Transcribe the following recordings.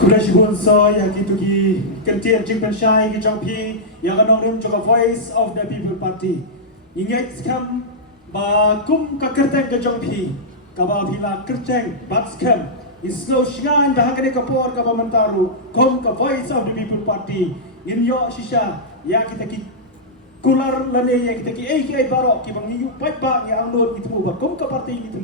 Kurashibun so yang gitu ki kentian jing pensyai ki jangpi yang kanong rim juga voice of the people party. Ingat skam ba kum ka kerteng ke jangpi ka ba bila kerteng bat skam islo shingan dah kene ka por ka ba mentaru kum ka voice of the people party. In yo shisha ya kita ki kular lane ya kita ki ki barok ki bang yu pai ba ya anglod itu ba kum ka party itu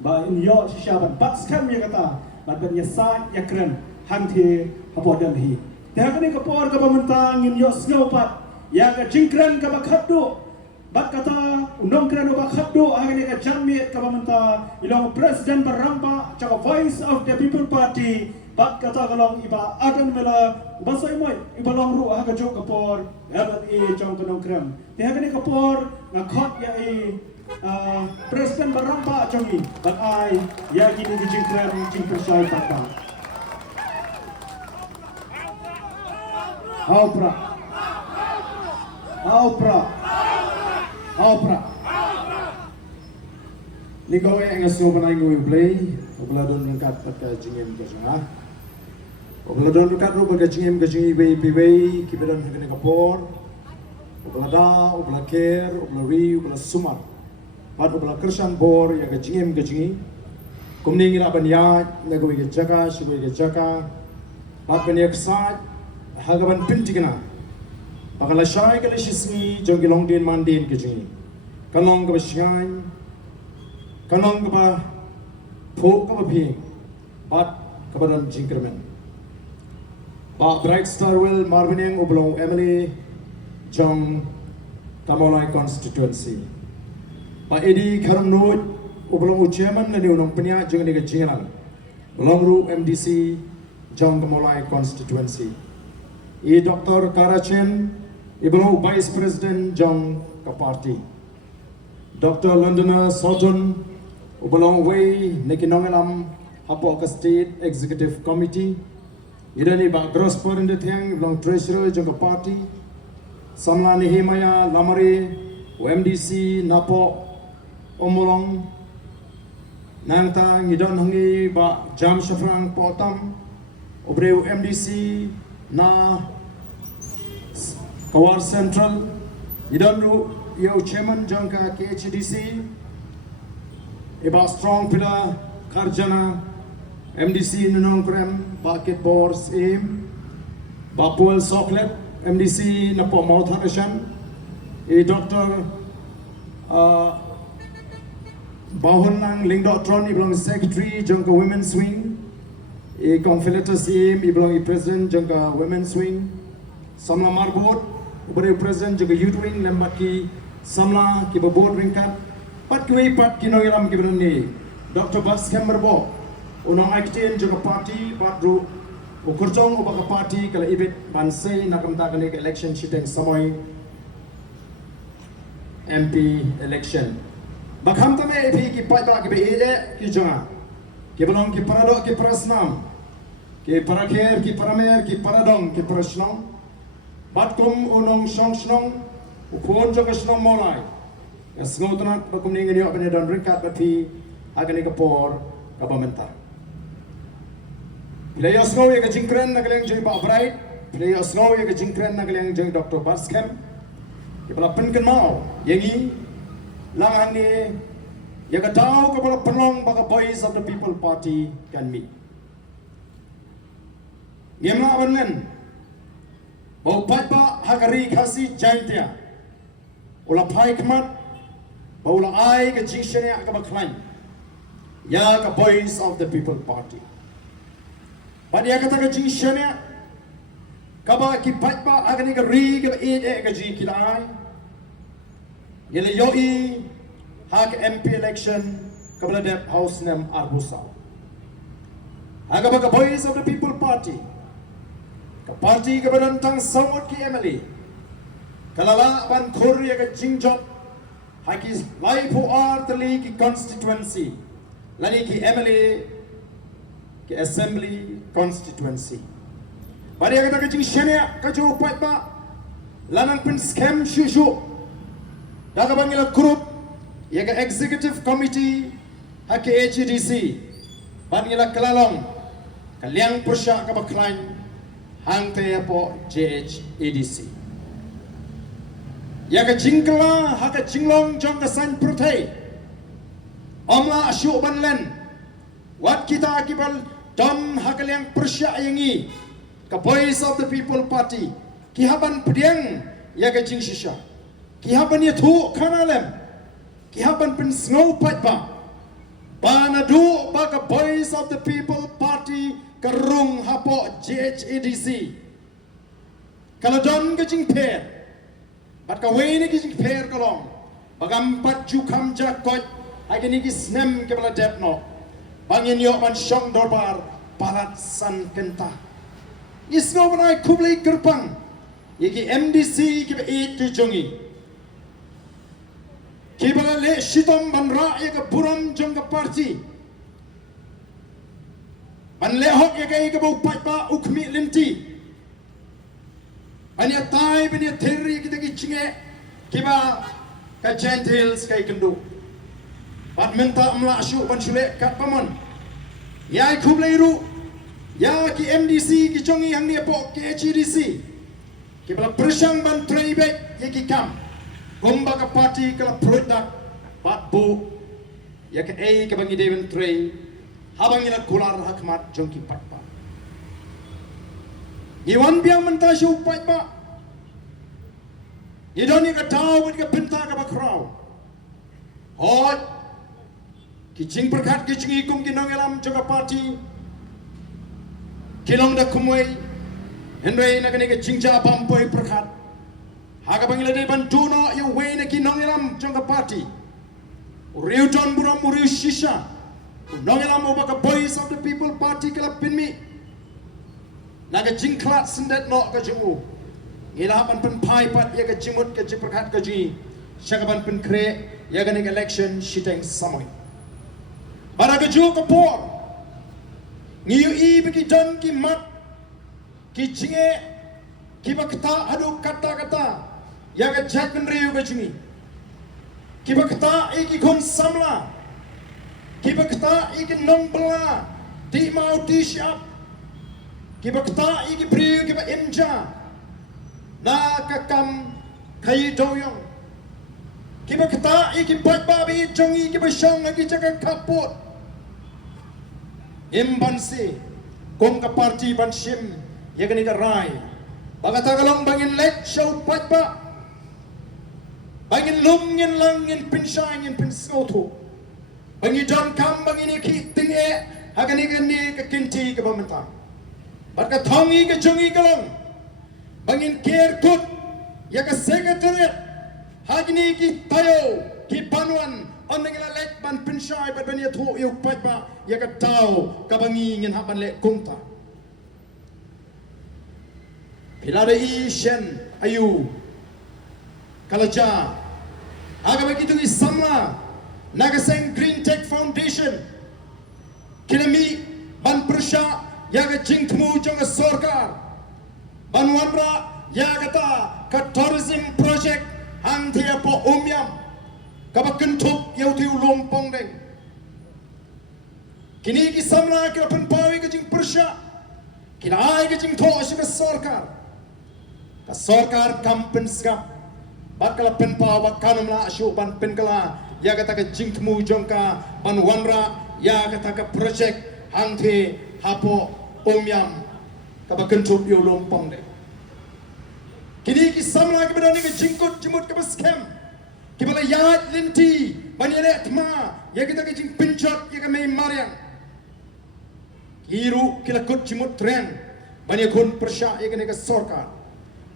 ba in yo shisha bat skam ya kata bat ben ya sa ya keren hangti hapodan hi dahagani kapor ka pamantang in yos ngopat ya ka jingkran ka bakhaddo bat kata undong kran ba khaddo agani ka jammiet ka pamanta ilong president barampa cha voice of the people party bat kata kalong iba adan mela basai moy iba long ru aga jok kapor abat e chong kanong kram dahagani kapor na khot ya e president barampa chongi bat ai ya gini jingkran jingpersai patang Aupra, Aupra, Aupra. Ni kau yang ngasih mana yang kau play, obeladon rengkat pakai jingem kejengah, obeladon rengkat ro pakai jingem kejengih bay, kibedan hagene kapor, obelada, obelaker, obelari, obelasumar, pad obelakersan bor yang kejingem kejengih, kumning ira banyat, nagowi kejaka, shugoi kejaka, pad banyak saj. Hagaban pintigna pakala syai kala shisni jongi long din mandin kejini kanong ka basyan kanong ka phok ka bhi pat kabadan jingkermen ba bright star well marvining oblong emily jong tamolai constituency pa edi kharam noit oblong chairman na niunong penya jong ni ka jingalan longru mdc jong tamolai constituency Dr. Karachen, Ibro Vice President Jong Kaparti. Dr. Londoner Soton, Ubalong Way, Nekinongalam, Hapoka State Executive Committee. Idani ba Grosper in the Thang, Long Treasurer Jong Kaparti. Samlani Himaya, Lamari, OMDC, Napo, Omolong. Nanta, Nidon Hongi, ba Jam Shafrang Potam, Obreu MDC, na Kawar Central idonru yo chairman jangka KHDC iba strong pila karjana MDC nunong krem bucket boards aim Bapuel Soklet MDC na po Mautharation Dr. Bahon ng Lingdotron ibang secretary jangka women's wing Confederator CM ibang president jangka women's wing Samla Marbot ubari president jangka youth wing lembat ki Samla ki board ringkat pat ki pat kinoilam ki berani Dr. Bas Kemberbo unang aktin jangka party patru ukurjong ubaka party kala ibit bansay nakamta kani election shiteng samoy MP election bakham tame EP ki pat ba ki be ki janga ki belong ki paradok ki prasnam ki parakher ki paramer ki paradong ki prasnam batkum unong song ukon jong snong molai ngasngotna bakum ning nyo bane don ringkat bati agani kapor kabamenta players no ye ka jingkren nagleng jeng ba bright players no ye ka jingkren nagleng jeng Dr. Baskem ki bala penken mau yengi langan ni ya ka tahu kepada penong baka voice of the people party can meet Yemla abannen bau patba hagari khasi jaintia ula phai khmat bau la ai ka jingshene ka bakhlain ya ka voice of the people party pada ya kata ka jingshene ka ba ki patba agani ka ri ka e ka ji kilai yele yoi hak MP election kabla dep house nem arbusa aga ba ka voice of the people party ka party ka badantang sawat ki emily kalala ban khurya ka jingjot hakis life who are the league constituency lani ki emily ki assembly constituency bari ka ka jingshene ka jo patba lanang pin scam shushu daga bangila group yaga executive committee hake HDC bangila kelalong kaliang persya ka baklain hang te po JHADC ya ka jingkala ha ka jinglong jong ka san protei omla asyu banlen wat kita kibal dom ha kaliang persya yangi ka Voice of the People Party kihaban pediang ya ka jing shisha kihaban ya thu kanalem kihaban pen snow pat ba banadu ba ka Voice of the People Party karung hapo JHADC kalau don ke jing per bat ka wene ke jing per kalong bagam pat ju kam jakot agini ki snem ke bala depno bangin yo man shong dorbar parat san kenta isno banai kublai kerpang yeki MDC ki be ke jongi ki bala le shitom banra ye ka buram jong ka party an lehok ya kai ke bau pat ba ukmi linti an ya tai ben ya terri kita ki chinge kiba ka gentiles kai kendo pat minta amla asyu ban shule kat pamon ya kublairu ya ki MDC ki chongi hang ni po ke HDC kiba persang ban traibe ya ki kam gomba ka party kala product pat bu ya ka ei ka bangi deven trai habang ina kular hakmat jongki patpa iwan biang mentasyu patpa idoni ka taw ka pinta ka bakraw hot kijing berkat kijing ikum kinong elam jaga party kilong da kumway henry na kani ka jingja pampoy berkat haga bangila de bantuno yu way na kinong elam jaga party riu don buram riu shisha nongelam obaka Voice of the People Party kala pinmi naga jingklat sendet no ka jingu ngilapan pen pai pat ya ka jimut ka jiprakat ka ji shakaban pen kre ya ga nek election shiteng samoy bara ka ju ka por ngiyu i biki don ki mat ki jinge ki bakta adu kata kata ya ga jat pen riu ka jingi ki bakta i ki khum samla kiba kata ikin nombla di mau di siap kiba kata iki priu kiba inja na kakam kai doyong kiba kata iki bat babi jongi kiba shong lagi jaga kaput imbansi kong ka party bansim ya gani ka rai bagata kalong bangin let show pat ba bangin lumngin langin pinsangin pinsoto bangi don kam bangi ni ki tinge hagani gani ka kinti ka bamanta bat ka thongi ka jungi kalong bangin ker kut ya ka secretary hagini ki tayo ki panwan onengila lek ban pinshai bat bani thu yu pat ba ya ka tau ka bangi ngin haban le kungta pilada i shen ayu kalaja aga begitu i samla Nagaseng Green Tech Foundation Kilami ban persya yaga jingtmu jonga sorkar ban wanra yaga ta ka tourism project hang thia po umyam ka bakentup yau tiu lompong deng kini ki samla ka pen pawi ka jing persya kila ai ka jing tho shi ka sorkar kampen skap bakala pen pawa kanamla ashu ban pen kala ya kata ke jingtmu jongka ban wanra ya kata ke project hangte hapo omyam ka bakentup yo lompong de kini ki samla ke bedani ke jingkut jimut ke scam ki bala yat linti bani le tma ya kita ke jing pinjot ya ke mai mariang kiru kila kut jimut tren bani kun persya ya ke sorkar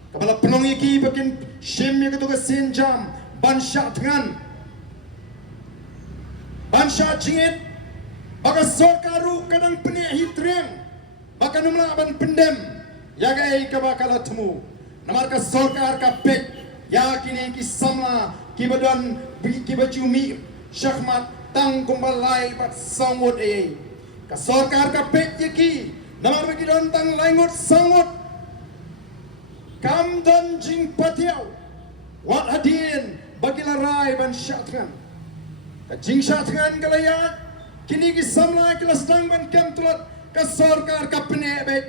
kabala penongi ki bakin shem ya ke to ke senjam ban sya dengan Bansha jingit baka sorkaru kadang penih hitriang baka numla ban pendem yagai ka bakala temu namar ka sorkar ka pek yakini ki samla ki badan ki bajumi syahmat tang kumbalai bat sangut ka sorkar ka pek yaki namar bagi don tang laingut sangut kam don jing patiau wat hadin bagi larai ban syatkan Jing syatkan kalaya kini ki samla kelas tang ban kam tulat ke sorkar ke penebek.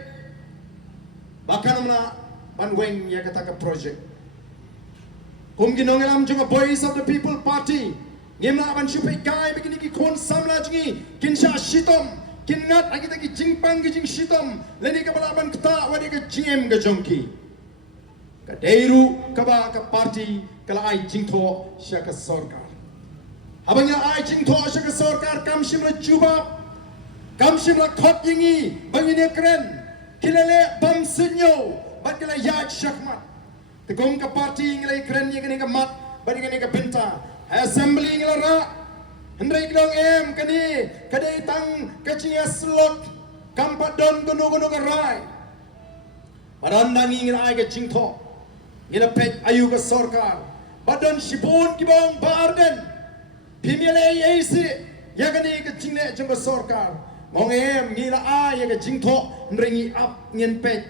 Bahkan mana banweng ya kata ke project. Kum ginong elam juga Voice of the People Party. Ngimla ban syupai kai begini ki kon samla jingi kin sha shitom kin ngat agi tagi jingpang ki jing shitom leni ka balaban kta wadi ka GM ka jongki. Ka deiru ka ba ka party kala ai jingtho sha ka sorkar. Abangnya ai jingtho sha ka sorkar kam shimla juba kam shimla khot yingi bangine keren kilele bam sunyo bat kala yaj shakmat. Tegong ka party ngilai keren yingi ka mat badi ngene ka benta assembly ngilara hendrai kidong kani kadai tang kacing slot kampat don gono ka rai barandang ngirai ka jingtho ngila pet ayu ka sorkar badon shibun kibong barden pimile yesi yagani ka jingne jong ka sorkar mong ngila ay ka jingtho hendrai up ngin pet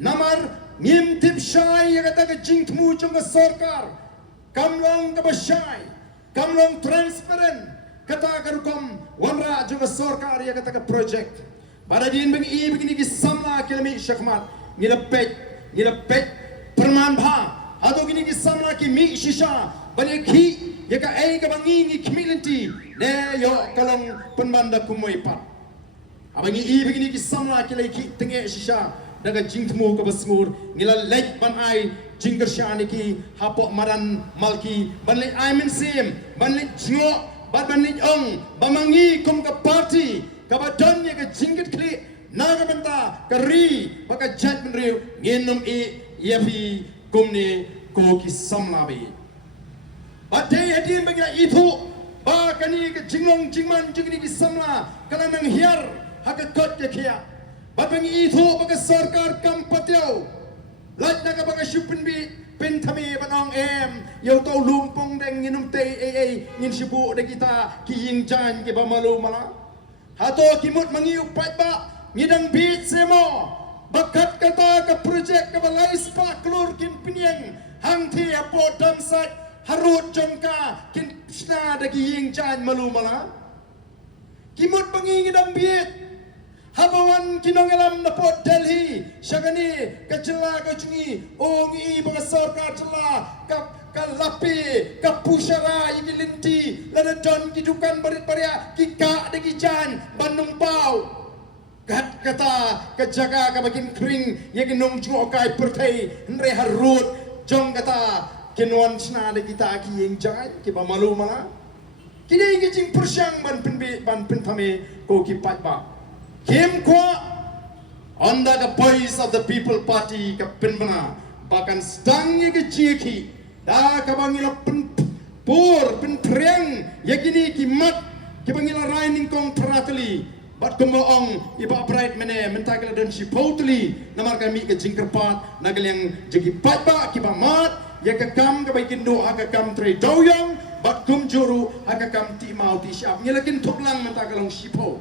namar ngim tip shai yaga ka jingtmu jong ka sorkar kamlong ka basyai kamlong transparent kata karukom wanra juga sorkar ya kata ka project pada din begini ki samla kilami syakmat ngilepet perman bha atau gini ki samla ki mi shisha bani ki ya ka ai ka bangi ni community ne yo kalong penbanda kumoi pat abangi begini ki samla kilai ki tenge shisha daga jingtmu ka basngur ngila lek ban ai jingger shani ki hapok maran malki banli ai min sim banli jingo banli ong bamangi kum ka party ka badon ye ka jingget kli naga benta ka ri baka jat min riu ngenum yafi kumni ko ki samlabi badai hadim bagi itu ba kani ka jinglong jingman jingni ki samla kala nang hiar hakakot ke kia babangi itu baka sarkar kampatyo lat na ka baka shupin bi pentami banong yo tau lumpong deng nginum te ngin sibu de kita ki yingjan ki bamalu mala hato kimut mangiuk pat ba ngidang bit semo bakat kata ka project ka balai spa klur kin pinyeng hang thi apo damsat harut jongka kin sna de ki yingjan malu mala kimut mangi ngidang bit habawan kinongelam na po Delhi syagani kacela kacungi ongi banga sarkar cela kalapi kapusyara yilinti lana don kidukan barit paria kika degijan bandung pau kat kata kejaga kabakin kring yaginong juokai pertai ndre harut jong kata kinwan sna de kita ki yengjan ki bamalu mala kini gijing persyang ban penbi ban pentame ko ki patba Kim Kwa under the Voice of the People Party ka pinbana bahkan sedang ye ke ciki da ka bangila pur preng yakini ki mat ki bangila raining kong pratali bat kumbaong iba bright mene mentakala dan si potli namar kami ke jingkerpat nagalyang jegi patba ki ba mat ya ka kam ka baikin do aga kam tre doyong bat kum juru aga kam ti mau ti syap ngelakin tuklang mentakalong sipo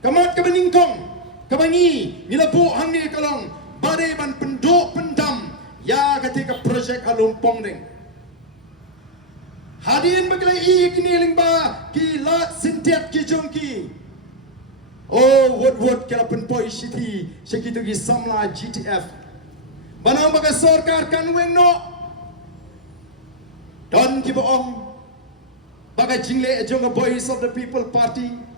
kamat kebeningkong kebangi nilapu hang ni kalong badai ban pendok pendam ya ketika projek alumpong deng hadin baglai kini lingba ki lat sintiat ki jongki oh wot kala penpoi city sekitu ki samla GTF banang baga sorkar kan wengno don ki boong baga jingle jonga Voice of the People Party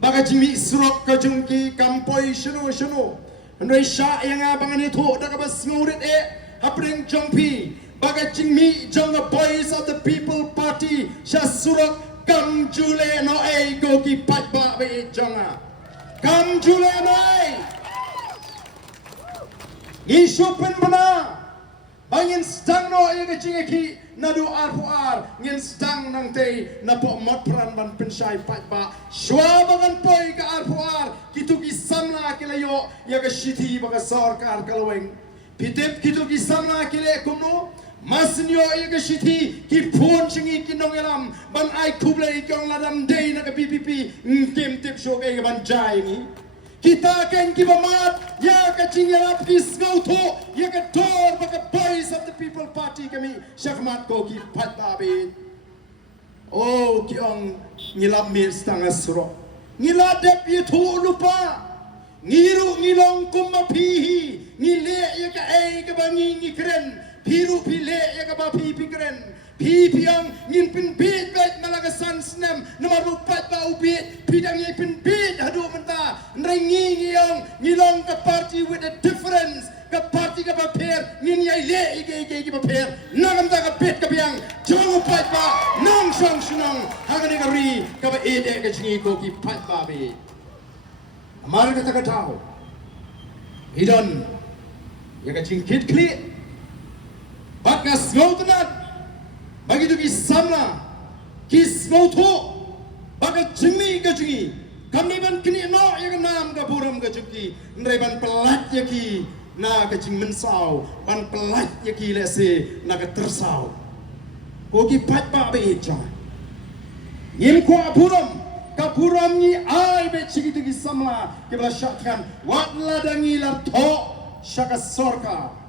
baga jimi surok ka jungki kampoi shunu ndoi sha yang abangan itu daga bas ngurit hapring jongpi baga jimi jonga Voice of the People Party sha surok kam jule no go ki patba be jonga kam jule no isupen bana bangin stang no ka jingeki nadu ar ngin stang nang te na po mot pran ban pensai patba shwa bangan poi ka ar kitu ki samla kilayo ya ka shiti baga sarkar kalweng pitep kitu ki samla kile kumno masnyo ya ka shiti ki phone chingi kinongelam ban ai kublai kyong ladam dei na ka PPP kim tip show ke ban jai ni kita akan kibamat ya ka chingyarap ki skauto ya ka tor baka Voice of the People Party kami syakmat ko ki patbabit oh kiong ngilap mir stanga suro ngiladep itu lupa ngiru ngilong kumapihi ngile ya ka ai ka bangi ngikren piru pile ya ka bapi pikren pi piang ngin pin bit bet malagasan snem namarupat ba ubit pidang ye pin bit hadu menta nrengi ngiyong ngilong ka party with a difference ka party ka paper ngin yai le ike paper nagam ta ka bit ka biang jong pat ba nong song sunong hagani ka ri ka ba ede ka chingi ko ki pat ba be amar ka takatao idon ya ka ching kit kli bakas ngautanat bagi tu ki samla ki smauto baga jimi ka jingi kami ban kini no ya ka nam ka buram ka juki ndai ban pelat ya ki na ka jing mensau ban pelat ya ki lese na ka tersau ko ki pat ba be cha ngim ko buram ka buram ni ai be chigi tu ki samla ke bala syatkan wat ladangi lar tho syaka sorka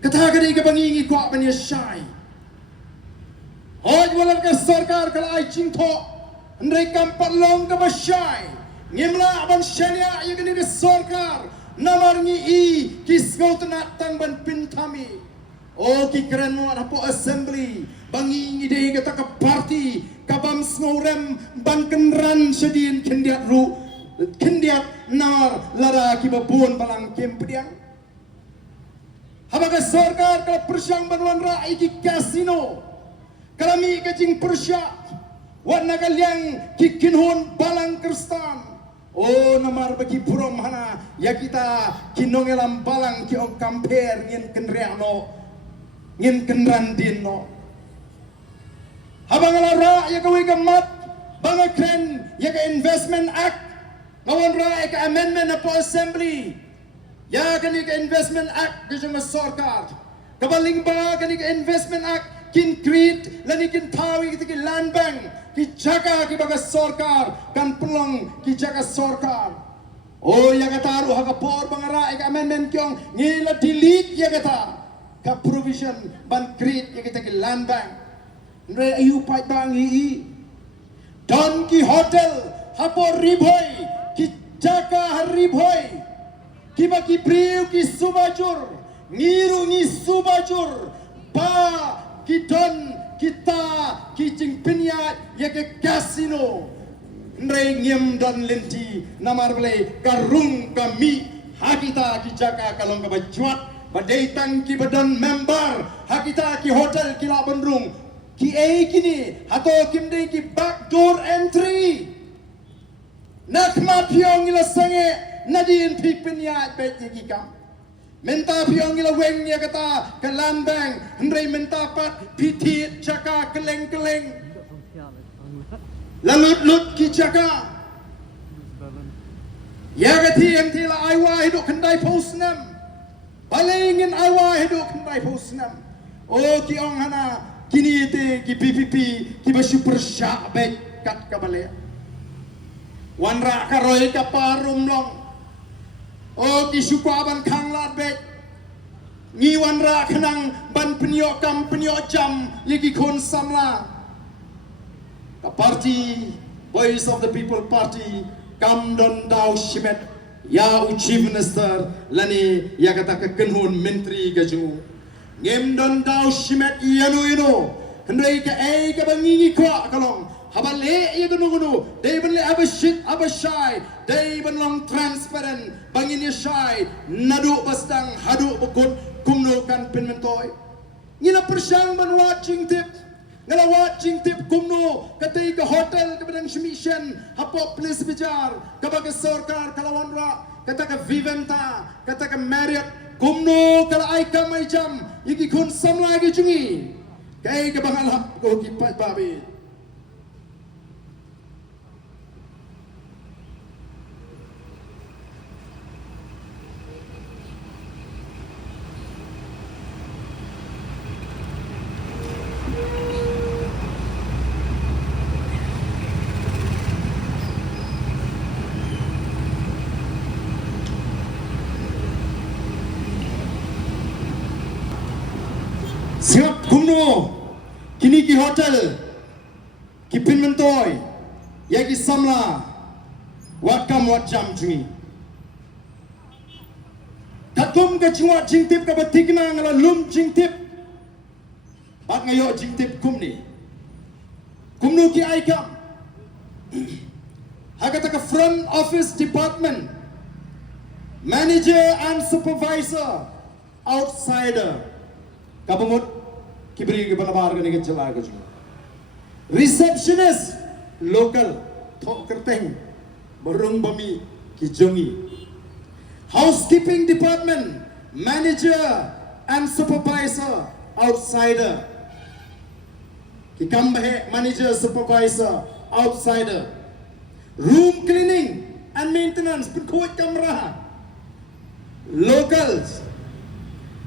kata kali ke bangi ko bani syai hoj walar ka sarkar kala ai cingtho ndai kampat long ka basyai ngimla ban syania ya kini ke sarkar namar ngi I kisngau tenat tang ban pintami o ki keren mo apo assembly bangi ngi dei kata ka party kabam sngorem ban kenran sedin kendiat ru kendiat nar lara ki babun balang kempiang Habaga sarkar kalau persyang banuan rai ki kasino kalami kajing persyak warna kaliang ki kinhon balang kristan oh namar bagi burom hana ya kita kinongelam balang ki ong kamper ngin kenreano ngin kenran dinno habang lara ya kawi gamat banga kren ya ka investment act ngawon rai ka amendment na po assembly ya kani ka investment act kisang sarkar kabaling ba kani ka investment act kin create lani kin tawi ki land bank ki jaga ki baga sarkar kan pelong ki jaga sarkar oh ya kataru ha kapor bangara ka amendment kyong ngila delete ya kata ka provision ban create ya kita ki land bank ndre ayu pai bang I Don ki hotel hapo riboy ki jaga riboy kiba ki priu ki subajur ngiru ngi subajur ba ki don kita ki jing pinyat ya ke kasino ndre ngiem dan lenti namar bele karung kami hakita ki jaga kalong ka bajuat badai tang ki badan member hakita ki hotel ki la bandrung ki kini hato kimde ki backdoor entry nakma piong ila sange nadin pipin ya bet ki kam menta piong ila weng ya kata kalambang ndrei menta pat pitit chaka keleng lalut ki chaka ya gati yang tila aiwa hidup kendai posnam balingin aiwa hidup kendai posnam oh ki ong hana kini te ki PPP ki ba super syak bet kat kabale wanra karoi ka parum long oh ki suka ban khang lat bet ngi wanra khnang ban penyo kam penyo jam yeki kon samla ka party voice of the people party kam don dau shimet ya chief minister lani ya kata ka kenhun menteri gaju ngem don dau shimet yanu hendai ka ka bangi ko kalong habale ya gunu dai benle abashai dai benlong transparent bangin ya shai nadu bastang hadu bekut kumno kan penmentoy ngina persyang ban watching tip ngala watching tip kumno katai ka hotel ka badang mission hapo place bijar ka baga sarkar kalawan ra kata ka viventa kata ka marriott kumno kala ai ka mai jam yiki kun sam lagi jungi kai ka bangal hap ko ki pat babi siap kumno kini ki hotel ki pinmentoy ya ki samla wat kam wat jam jungi katum ke chingwa jingtip ka batikna ngala lum jingtip bat ngayo jingtip kumni kumnu ki aikam hagata ka front office department manager and supervisor outsider kabumut kibri ke banabar ke nige chala ke jungi receptionist local thok kerteng barung bami kijongi housekeeping department manager and supervisor outsider kikambahe manager supervisor outsider room cleaning and maintenance pekut kamera locals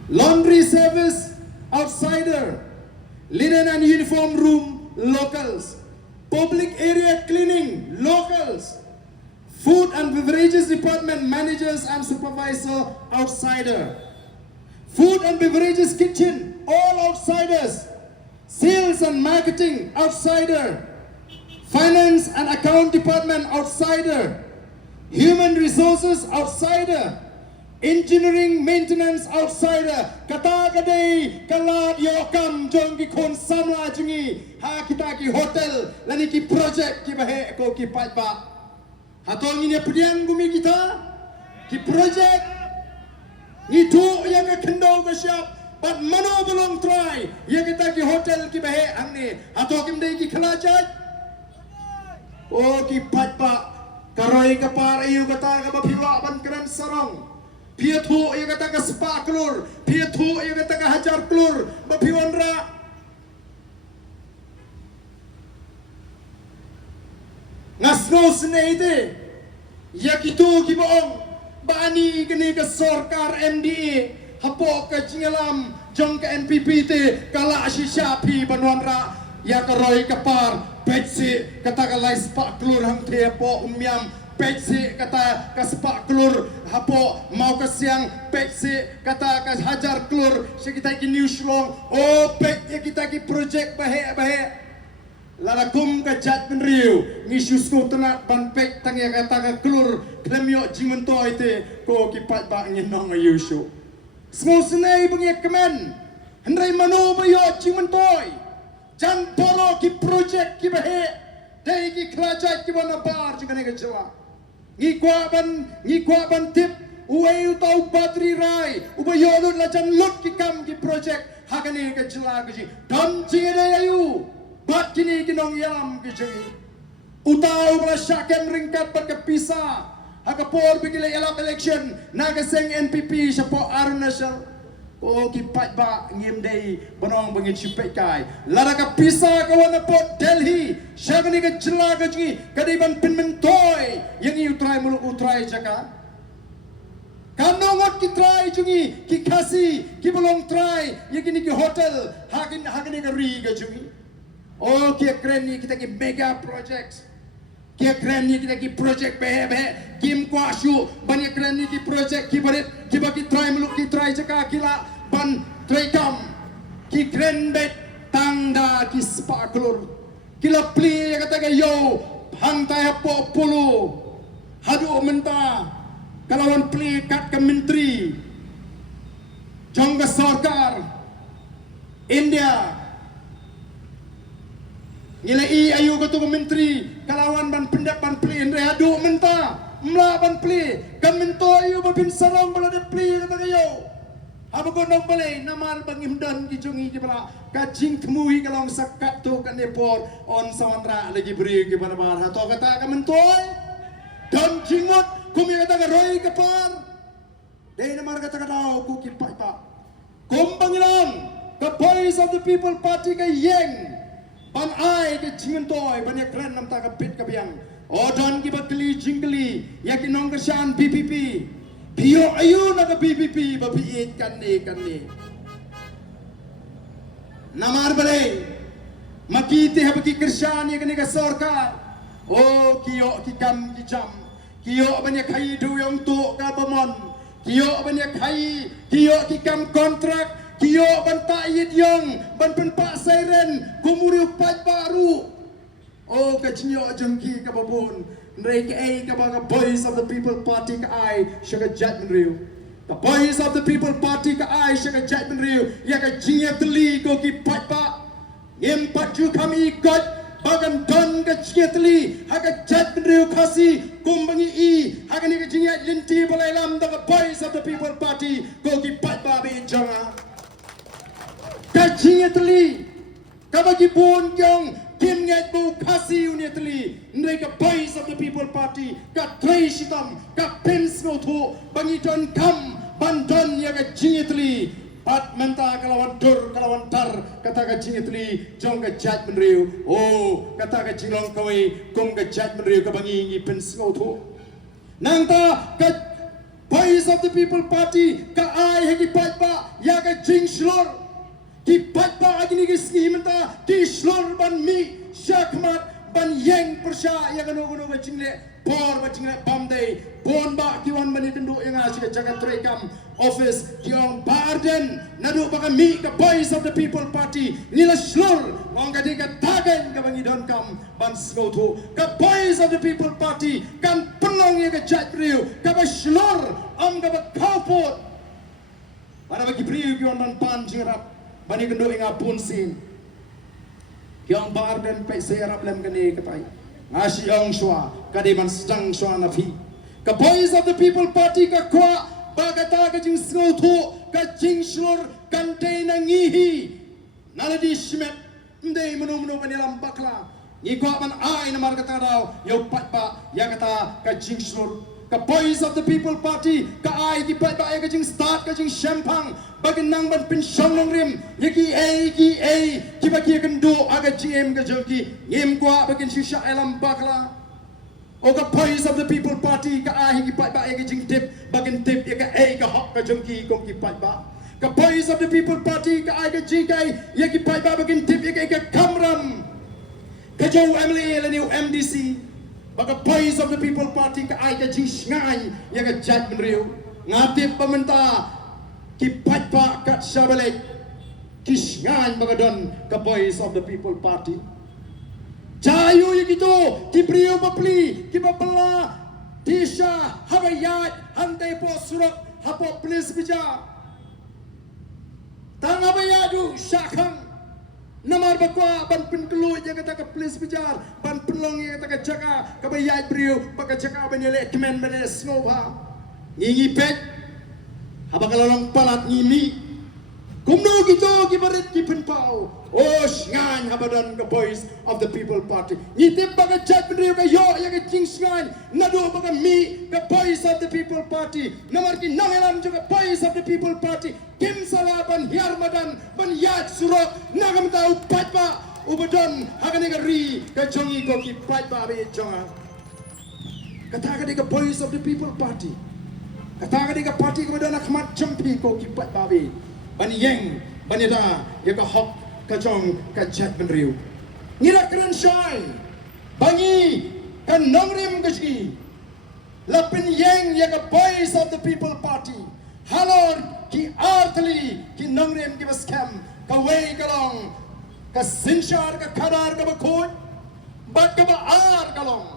laundry service outsider linen and uniform room locals public area cleaning locals food and beverages department managers and supervisor outsider food and beverages kitchen all outsiders sales and marketing outsider finance and account department outsider human resources outsider engineering maintenance outsider kata kadai kalat yokam jong ki kon samla jungi ha kita ki hotel lani ki project ki bahe ko ki patba hatong ini pedian gumi kita ki project ni tu yang ke kendo ke siap but mano belum try ya kita ki hotel ki bahe angni hatong kim dai ki khalajat oh ki patba karoi ka par ayu kata ka baphiwa ban kran sarong Pia thu ia kata ka sepa kelur, pia thu ia kata ka hajar kelur, bapiwanra. Ngasno seneite, ya kitu kiboong, bani kini ke sorkar MDA, hapo ke cingalam, jong ke NPP te, kala shisha pi banwanra, ya ka roy kapar, petsi kata ka lai sepa kelur hang te po umyam. Peksi kata kaspak kelur hapo mau ke siang peksi kata kas hajar kelur kita ki news long oh pek ya kita ki project bahe larakum ka jat menriu ngisus ko tena ban pek tang ya kata ka kelur klemyo jimento ite ko ki pat ba nginong ayusu small senai bungi kemen hendrai mano bayo jimento jan poro ki project ki bahe dai ki klajat ki wana bar jingane ka jela ngi kwa ban tip uai utau batri rai ubayolun la jan lut ki kam ki project hakane ke jela ki dam jingade ayu bat kini kinong yalam ki jingi utau bala syakem ringkat bat ke pisa hakapor bigile yalam election naga seng NPP sapo arunasal oh ki pat ba ngim dei bonong bangit sipek kai lara ka pisa ka wana pot Delhi syagani ka jela ka jingi kadiban pinmentoy yang i utrai mulu utrai jaka kanongot ki try jungi ki kasi ki bolong try yakini ki hotel hagini ka ri ka jungi oh ki keren ni kita ki mega projects ki keren ni kita ki project behe kim kwashu banyak keren ni ki project ki barit ki baki try mulu ki try jaka kila ban trekam ki keren bet tangda ki spaklur kila pli kata ka yo hantai po pulu hadu menta kalawan pli kat ke menteri jangka sarkar India ngilai ayu katu ke menteri kalawan ban pendak ban pli India hadu menta mla ban pli kamento ayu babin sarong bala de pli kata ka yo apa kau nak balik namar bangim dan kijungi kibra kacing temui kalau sakat tu kan depor on sawandra lagi beri kepada bar atau kata akan mentoy dan jingut kumi kata keroi kepar dari namar kata kau ku kipai pak kumpangilang the voice of the people party ke yeng ban ai ke jingentoy banyak keren nam tak kapit kabiang oh dan kibat keli jingkeli yakin nong kesan PPP Pio ayu naga BBP babiit kanni namar bale makiti habaki kirshani kani ka sarkar oh kiyo kikam kijam kiyo banyak khai du yang tu ka bamon kiyo banyak khai kiyo kikam kontrak kiyo ban ta'yid yang ban penpak siren kumuri upat baru oh kacnyo jengki ka babon Ndrei ke ka Voice of the People Party ka ai shaka judgment riu. The Voice of the People Party ka ai shaka judgment riu. Ya ka jinge tli ko ki pat pa. Ngem pat ju kami ikut bagan don ka jinge tli ha ka judgment riu kasi kumbangi I ha ka ni ka jinge linti balai lam the Voice of the People Party ko ki pat pa be janga. Ka jinge tli ka bagi pun kyong Kim ngat bu kasi unitli ndai ka Voice of the People Party ka trai shitam ka pens no thu bangi don kam bandon ya ka jingitli pat menta kalawan dur kalawan tar kata ka jingitli jong ka judgment riu oh kata ka jinglong kawai kum ka judgment riu ka bangi ngi pens no thu nang ta ka Voice of the People Party ka ai hegi pat pa ya ka jing shlor Ki patpa agni ki skimenta ki shlor ban mi shakmat ban yeng persya ya kanu ka jingle por ba jingle bamdei bon ba ki wan mani tendu yang asik jagat trekam office kiong barden nadu ba mi ka Voice of the People Party nila shlor ngong ka di ka tagen ka bangi don kam ban skotu ka Voice of the People Party kan penong ya ka jatriu ka ba shlor am ka ba kaupot ana ba ki priu ki wan ban pan jingrap Bani kendo inga pun sin. Yang barden pe serap lem kene kapai. Ngasi yang shwa kade man stang shwa na phi. Ka Voice of the People Party ka kwa bagata ka jing snotho ka jing shlor kante na ngihi. Naladi shmet ndei menu panilam bakla. Ngi kwa man ai na markata daw yo patpa ya kata ka jing shlor ka Voice of the People Party ka ai ki patpa ka jing start ka jing shampang Bagan nang ban pinsyong ng rim Yaki ki bagi kendo aga GM ka jengki Ngem kwa bagin shisha elam bakla O ka Voice of the People Party ka ahi ki pat ba ka jing tip Bagin tip yaka ka hok ka jengki kong ki pat ba Ka Voice of the People Party ka ahi ka jingkay Yaki pat ba bagin tip yaka kamram Ka jaw MLA laniw MDC Baka Voice of the People Party ka ahi ka jing ngay Yaka judgment riu Ngatip pamenta Ki patpa kat syabalek Kisngan bagadon ka Voice of the People Party Jayu yang itu Ki priyo mapli Ki mapala Tisha Habayat Hantai po surat Hapo please bija Tang habayadu Syakang Namar bakwa Ban penkelu yang kata ka please bijar Ban penlong yang kata ka jaka Kabayat priyo Baka jaka banyele Kemen banyele snova Ngingi pet Habang palat ngimi Kumno gitu kibarit kipenpau Osh ngan habadan ka Voice of the People Party Ngitip baga jat bendriyo ka yo ya ka jing ngan Nado baga mi ka Voice of the People Party Namar ki nangelam juga Voice of the People Party Kim salaban hiarmadan ban yat surok Nagam tau patpa ubadon hagani ka ri ka jongi ko ki patpa be jonga Kataga di ka Voice of the People Party Kataga di ka party kepada anak mat jampi ko kipat babi. Bani yeng, bani da, ya ka hok, ka jong, ka jat benriu. Ngira keren syai, bangi, ka nongrim kaji. Lapin yeng ya ka Voice of the People Party. Halor ki artli, ki nongrim ki baskem, ka way kalong, ka sinshar ka kadar ka bakut, bat ka ba ar kalong.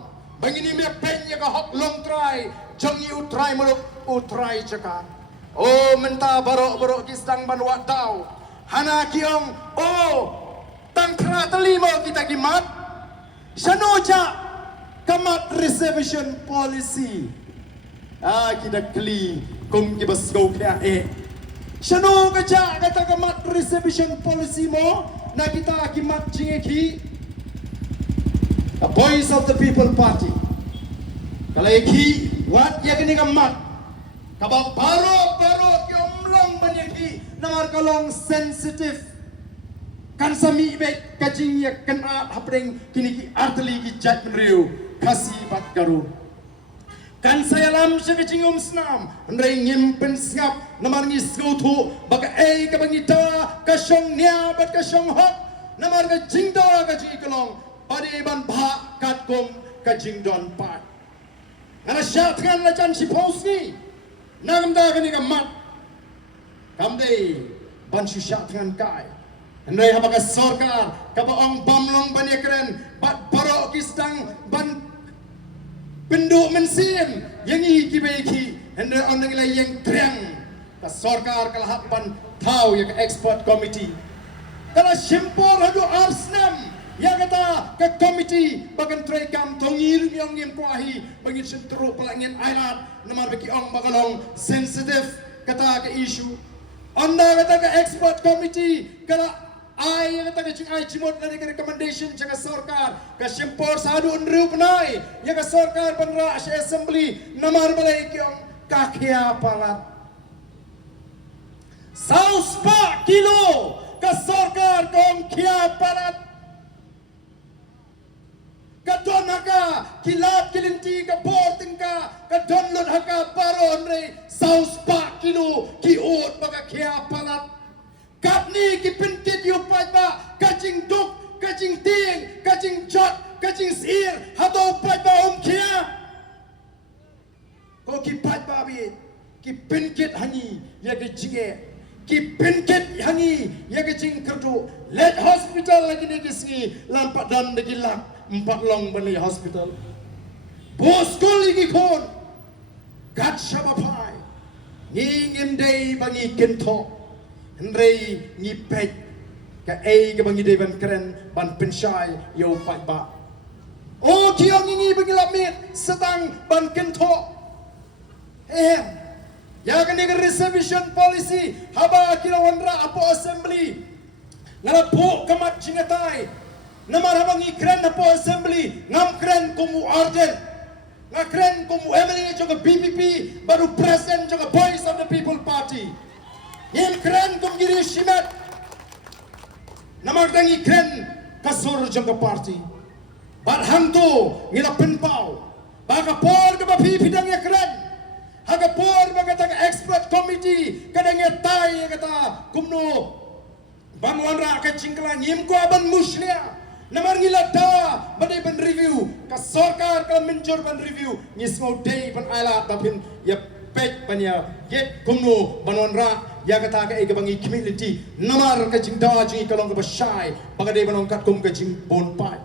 Bangi ni me pen ya ka hok long try. Jangi utrai meluk utrai cakap. Oh menta barok kisang banwa tau. Hana kiong oh tangkra telimo kita kimat. Sanoja kamat reservation policy. Kita kli kum kibas go kya Sano kaja kata kamat reservation policy mo na kita kimat jingeki. The Voice of the People Party. Kalau iki wat ya kini kamat kabang baro yung lang banyaki namar kalong sensitive kan sami bet kajing ya kenat hapring kini ki artli ki jat menriu kasi bat garu kan saya lam sa kajing snam nrai ngimpen sngap namar ngis gotu baka kabang ita kasyong nia bat kasyong hot namar kajing da kajing kalong padi ban bha kat kom kajing don pat Nara syatkan lacan si paus ni Namda kani kamat Kamdei Bansu syatkan kai Andai habaka sorkar Kabaong bamlong banyakren Bat barok kistang Ban penduk mensim yang iki baiki hendra orang lagi yang terang ke sarkar kalahapan tahu yang expert committee kalau simpor hadu arsnam yang kata ke komiti bagan trekam tongir yang kuahi bagi sentru pelangin airat nomor bagi ong bagalong sensitif kata ke isu anda kata ke expert committee kalau ai kata ke cing ai cimot dari recommendation jaga sarkar ke simpor sadu unriu penai ya ke sarkar penra assembly nomor balai ki ong kakia palat saus pak kilo ke sarkar kong kia palat kadon haka kilap kilinti ka porting ka kadon lot haka baron re saus pa kilo ki ot baka kya palat kapni ki pintit yu pa kajing duk kajing ting kajing jot kajing sir hato pa kya ko ki pa bi ki pinkit hani ya ke jinge ki pinkit hani ya ke jing kerdu let hospital lagi ni kisi lampat dan lagi lak 4 long bani hospital bos lagi kon gat shabapai ni ngimdei bangi kento hendrei ni pek ka ke bangi dei ban keren ban penshai yo pai ba o kiong ni bangi lamit sedang ban kento ya kan ni reservation policy haba kilawandra apo assembly ngalapo kamat jingatai namar habang ikren na po assembly ngam kren kumu arden ngakren kumu Emily juga BPP baru present juga voice of the people party ngim kren kum giri shimat namar dang ikren kasur juga party bar hantu ngila penpau baka por ke bapi bidang ya kren haga por baka tang expert committee kadang ya tai kata kumno banwan ra ka cingkla ngim ko aban muslia namar ngila da badai ban review ka sarkar ka menjor ban review ngismo day ban ala babin ya pek ban ya yet kumno banon ra ya kata ka e bangi community namar ka jing da jing kalong ka basai bagadai banon kat kum ka jing bon pai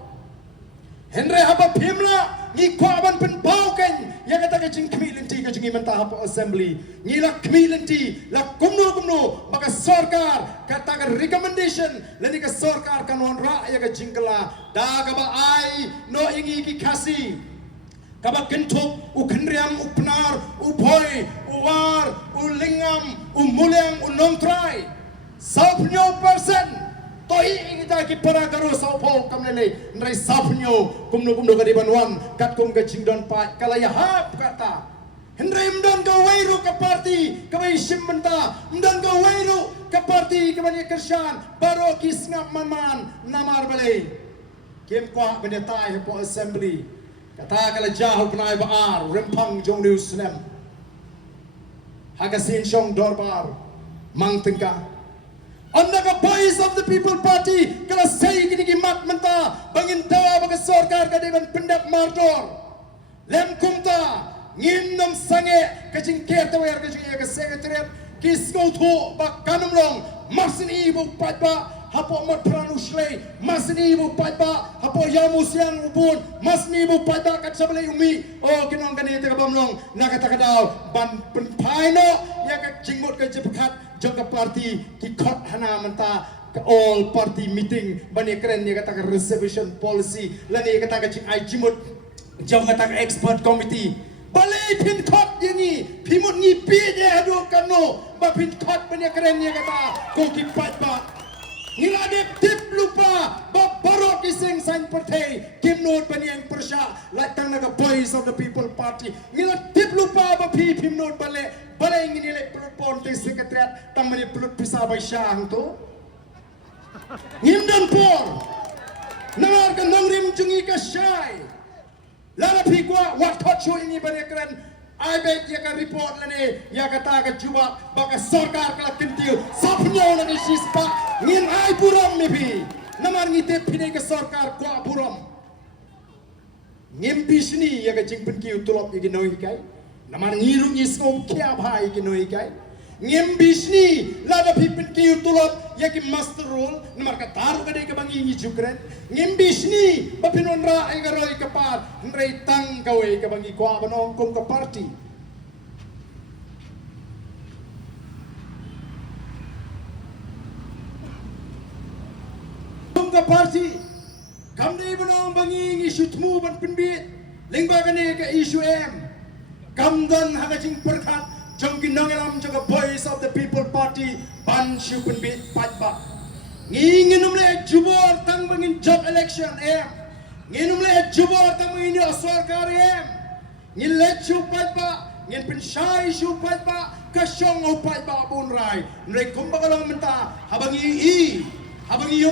henre haba phimla ngi kwa ban pen pauken ya kata ka jing community ka jing mentah apa assembly ngila community la kumno maka sarkar kata ka recommendation lani ka sarkar kanon ra ya ka jingkala da ka ba ai no ingi ki kasi ka ba kentuk u khenriam u pnar u phoi u war u lingam u mulyang u nongtrai 90% toi kita ki para garo saupo kamlele nrai sapnyo kumno ka dibanwan kat kum ka jingdon pa kalaya hap kata hendrai mdan ka wairu ka parti ka bai simmenta mdan ka wairu ka parti ka bani kershan baro kisngap man namar bale kem kwa benetai po assembly kata kala jahu penai baar rempang jong news nem hagasin shong dorbar mang tengka anda ka voice of the people party kala say kini ki mat menta bangin dawa baga sarkar ka deban pendap mardor lem kumta ngindam sange kajing kertawer kajing ya ka secretariat kisko thu bak kanum long masin ibu patba hapo mat pranu shlei masin ibu patba hapo yamu siang ubun masin ibu patba kat sablei umi o kinong kani te ka bamlong nakata kadaw ban penpaino ya ka jingmut ka jepakat jaga parti ki khot hana menta ka all party meeting bani keren ni kata ka reservation policy lani kata ka jing ai jimut jaga kata ka expert committee balai pin khot yangi phimut ni pi je hadu kanu ba pin khot bani keren ni kata ko ki patba ngilade tip lupa ba barok iseng san partai kimnot bani yang persya latang naga voice of the people party ngila tip lupa ba pi phimnot bale balai ngini le pelut ponte sekretariat tamani pelut pisah bai syang tu ngimdan por nawar ka nongrim jungi ka syai lala pi kwa wat thot chu ini bani keren ai bet ya ka report lane ya kata ka juba baka sarkar kala kentiu sapnyo lane sispa ngin ai puram mebi namar ngite pine ka sarkar kwa puram ngim bisni ya ka jing penkiu tulop igi noi kai namar ngiru ngisngom kia bhai ki noi kai ngem bisni lada pipin kiu tulop yaki master rule namar ka taru ka dei ka bangi ni jukren ngem bisni bapinon ra ai garoi ka par nrei tang ka we ka bangi kwa banong kum ka party kum ka party kam dei banong bangi ni shutmu ban pinbit lingba ka ne ka issue kam don haga jing perkhat jong ginongelam jong voice of the people party ban shupun bit patba nginum le jubor tang bangin job election nginum le jubor tang bangin sarkar ngin le chu patba ngin pen shai shu patba ka shong o patba bun rai nrei kumbagalong menta habangi yo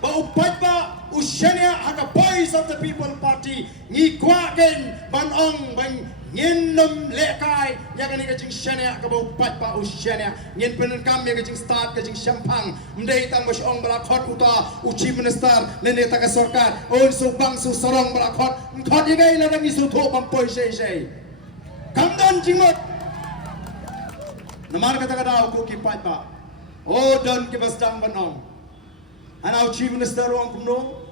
ba upatba ushania haga voice of the people party ngi kwagen ban ong bang nginum lekai yakani ka jing shania ka ba upatba ushania ngin penen kam ya ka jing start ka jing shampang mdei tang bas ong bala khot uta chief minister nene ta ka sarkar on su bang su sarong bala khot yagai la ngi su tho bang poi sei kam don jingmot namar ka ta ka daw ko ki patba o don ki bas dang banong Anau chief minister orang kumno,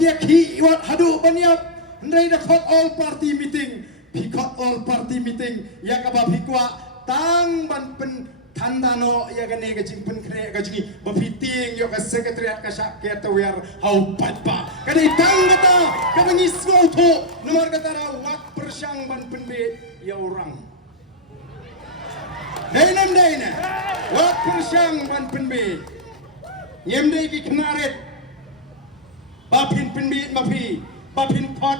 dia ki wat hadu banyap, ndai dah khot all party meeting, pikot all party meeting, ya kabab hikwa tang ban pen tandano ya gane ka jing pen kre ka jingi bapiting yo ka secretariat ka sak ke tawir hau patpa, kadai tang kata ka bangi tho nomor kata ra wat persyang ban pen be ya orang. Daina, wat persyang ban pen be. Yemdei ki knaret bapin pinbit mapi bapin pot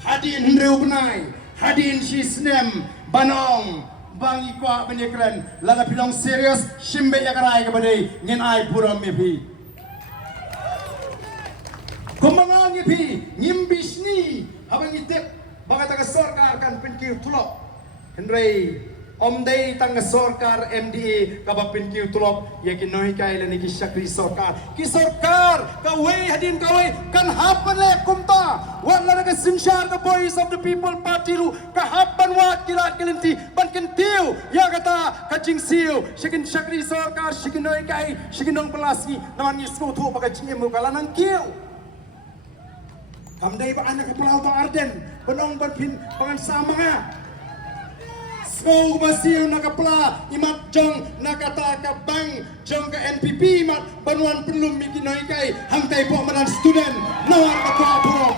hadin hendreu benai hadin sisnem banong bangi kwa benyekran lada pilong serius shimbe yakarai kabadai ngin ai puram mepi kumangang mepi ngimbisni abang itip bagata ka sarkar kan pinkiu tulok hendrei Omdei tang sarkar MDA kabapin kiu tulop yakin noi kai lani ki syakri sarkar ka wei hadin ka wei kan hapan le kumta wat la ka sinshar the voice of the people party lu ka hapan wat kilat kelinti ban kentiu ya kata ka jing siu syakin syakri sarkar syakin noi kai syakin nong pelasi naman ni sku thu baka jing mu kala nang kiu kamdai ba anak pulau ba arden benong berpin pangan samanga Kau masih nakapla imat jong nakata ka bang jong ka NPP imat banuan pelum mikinoi kai hangtai po manan student nawar ka purom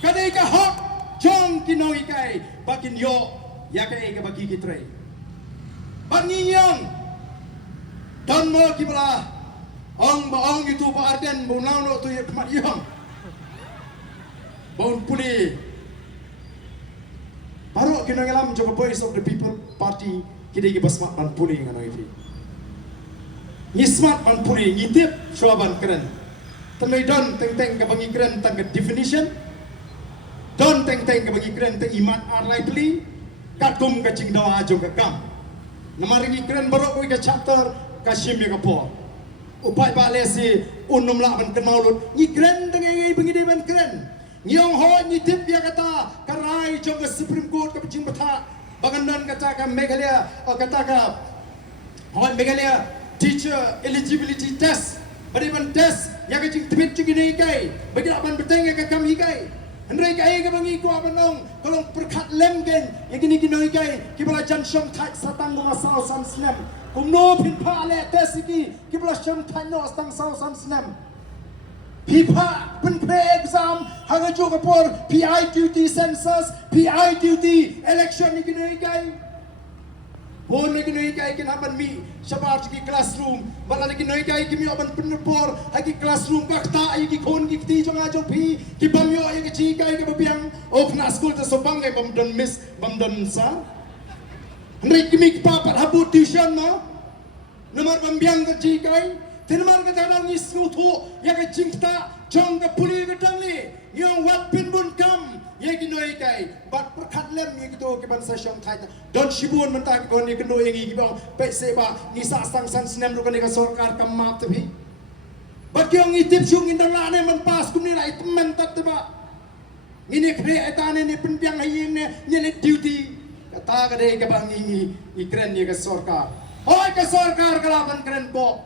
kadai ka hok jong kinoi kai bakin yo ya kai ka bagi kitre banginyong don mo kibla ong baong itu pa arden bunau no tu mat yong baun puli Baru kena ngelam juga voice of the people party kita kita smart ban puli ngano itu. Ni smart ban puli ngitip shuaban keren. Tanai don teng kabangi keren tang definition. Don teng kabangi keren teng iman are likely. Katum kacing dawa juga kam. Namaringi keren baru ko chapter kashim ya kapo. Upai bale si unum la ban kenaulut. Ni keren teng ngai bengi de ban keren. Nyong ho nyitip dia kata karai jong ke Supreme Court ke pecing betha banganan kata ka Meghalaya kata ka hoi Meghalaya teacher eligibility test beriban test yang ke jing tibit jing ni kai bagi ban beteng ke kami kai hendrai kai ke bangi ko abanong kolong perkat lem gen yang kini kinoi kai kibala jan shom thai satang ma sao sam snem kumno pin pha le test ki kibala shom thai no stang sao sam snem Pipa pen exam hanga juga por PI duty census PI duty election ni kena ikai bon ni kena ikai ken haban mi sabar ki classroom bala ni kena ikai kimi aban penepor hagi classroom bakta ai ki kon ki ti jong ajong pi ki bamyo ai ki chi kai ke babiang of na school ta sobang ai bam don miss bam don sa ndai kimi papat habu tuition ma nomor bambiang ke chi kai Tenmar kata orang ismu tu, ya ke cinta, jong ke puli ke tangli, yang wat pin bun kam, ya kinoi kai, bat perkat lem ya gitu ke bangsa syam thai, don shibun mentah ke ni kendo yang ini bang, pek seba, nisa sang san sinem tu kan ni sarkar kam mat tapi, bat yang itip syung indah lane menpas kum ni lai teman tak teba, ini kre etane ni penpiang haying ni, ni duty, kata kadai ke bang ini ikren ni ke sorkar. Hoi ke sorkar kelaban keren ko.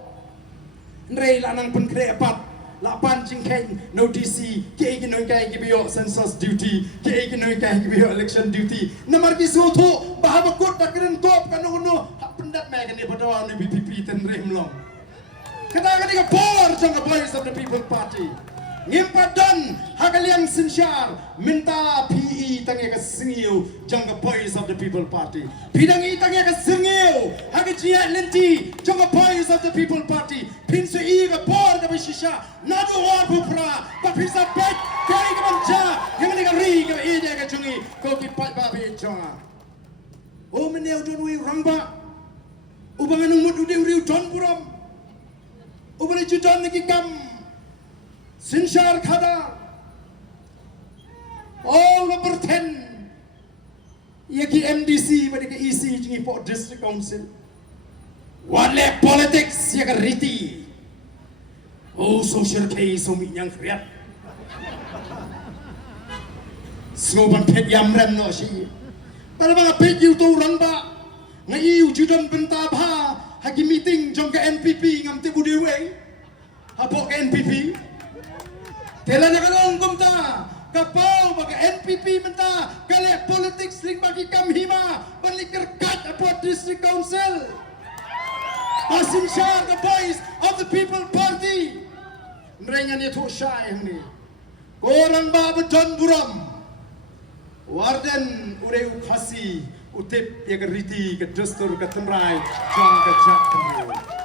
Nrei lanang pun kere apat. Lapan jingkeng notisi ke iki noi kai gibiyo census duty ke iki noi kai gibiyo election duty namar ki soto bahaba kot takren top kanu no pendat me kan ni badawa ni BPP ten remlong kata kan ni ka por jong ka voice of the people party ngimpadan hagaliang sinsyar minta PE tangi ka singiu jong ka voice of the people party bidang i tangi ka singiu hagajia lenti jong ka voice of the people party pinso i ka por ka bishisha nadu war pupra pa pisa pet kari ka manja yang ni ka ri ka ide ka jungi ko ki pat ba bi jonga o meneu don wi rangba ubangan umut ude don puram ubani judan ni kam Sinshar khada all number 10 yaki MDC bani ke EC jingi Port District Council wale politics yaka riti oh social case so minyang kriat sloban pet yamrem no si para mga pet yu to rangba ngayu judan benta bha hagi meeting jong ka NPP ngam tibu dewe hapo ka NPP Tela nakalong kumta, kapaw baga NPP menta, kali politics ling bagi kamhima, balik kerkat apot district council. Pasin siya the voice of the people party. Nrengan ito siya yang ni. Korang ba beton buram, warden ure ukhasi, utip ya keriti ke dustur ke temrai, jang ke jatuh.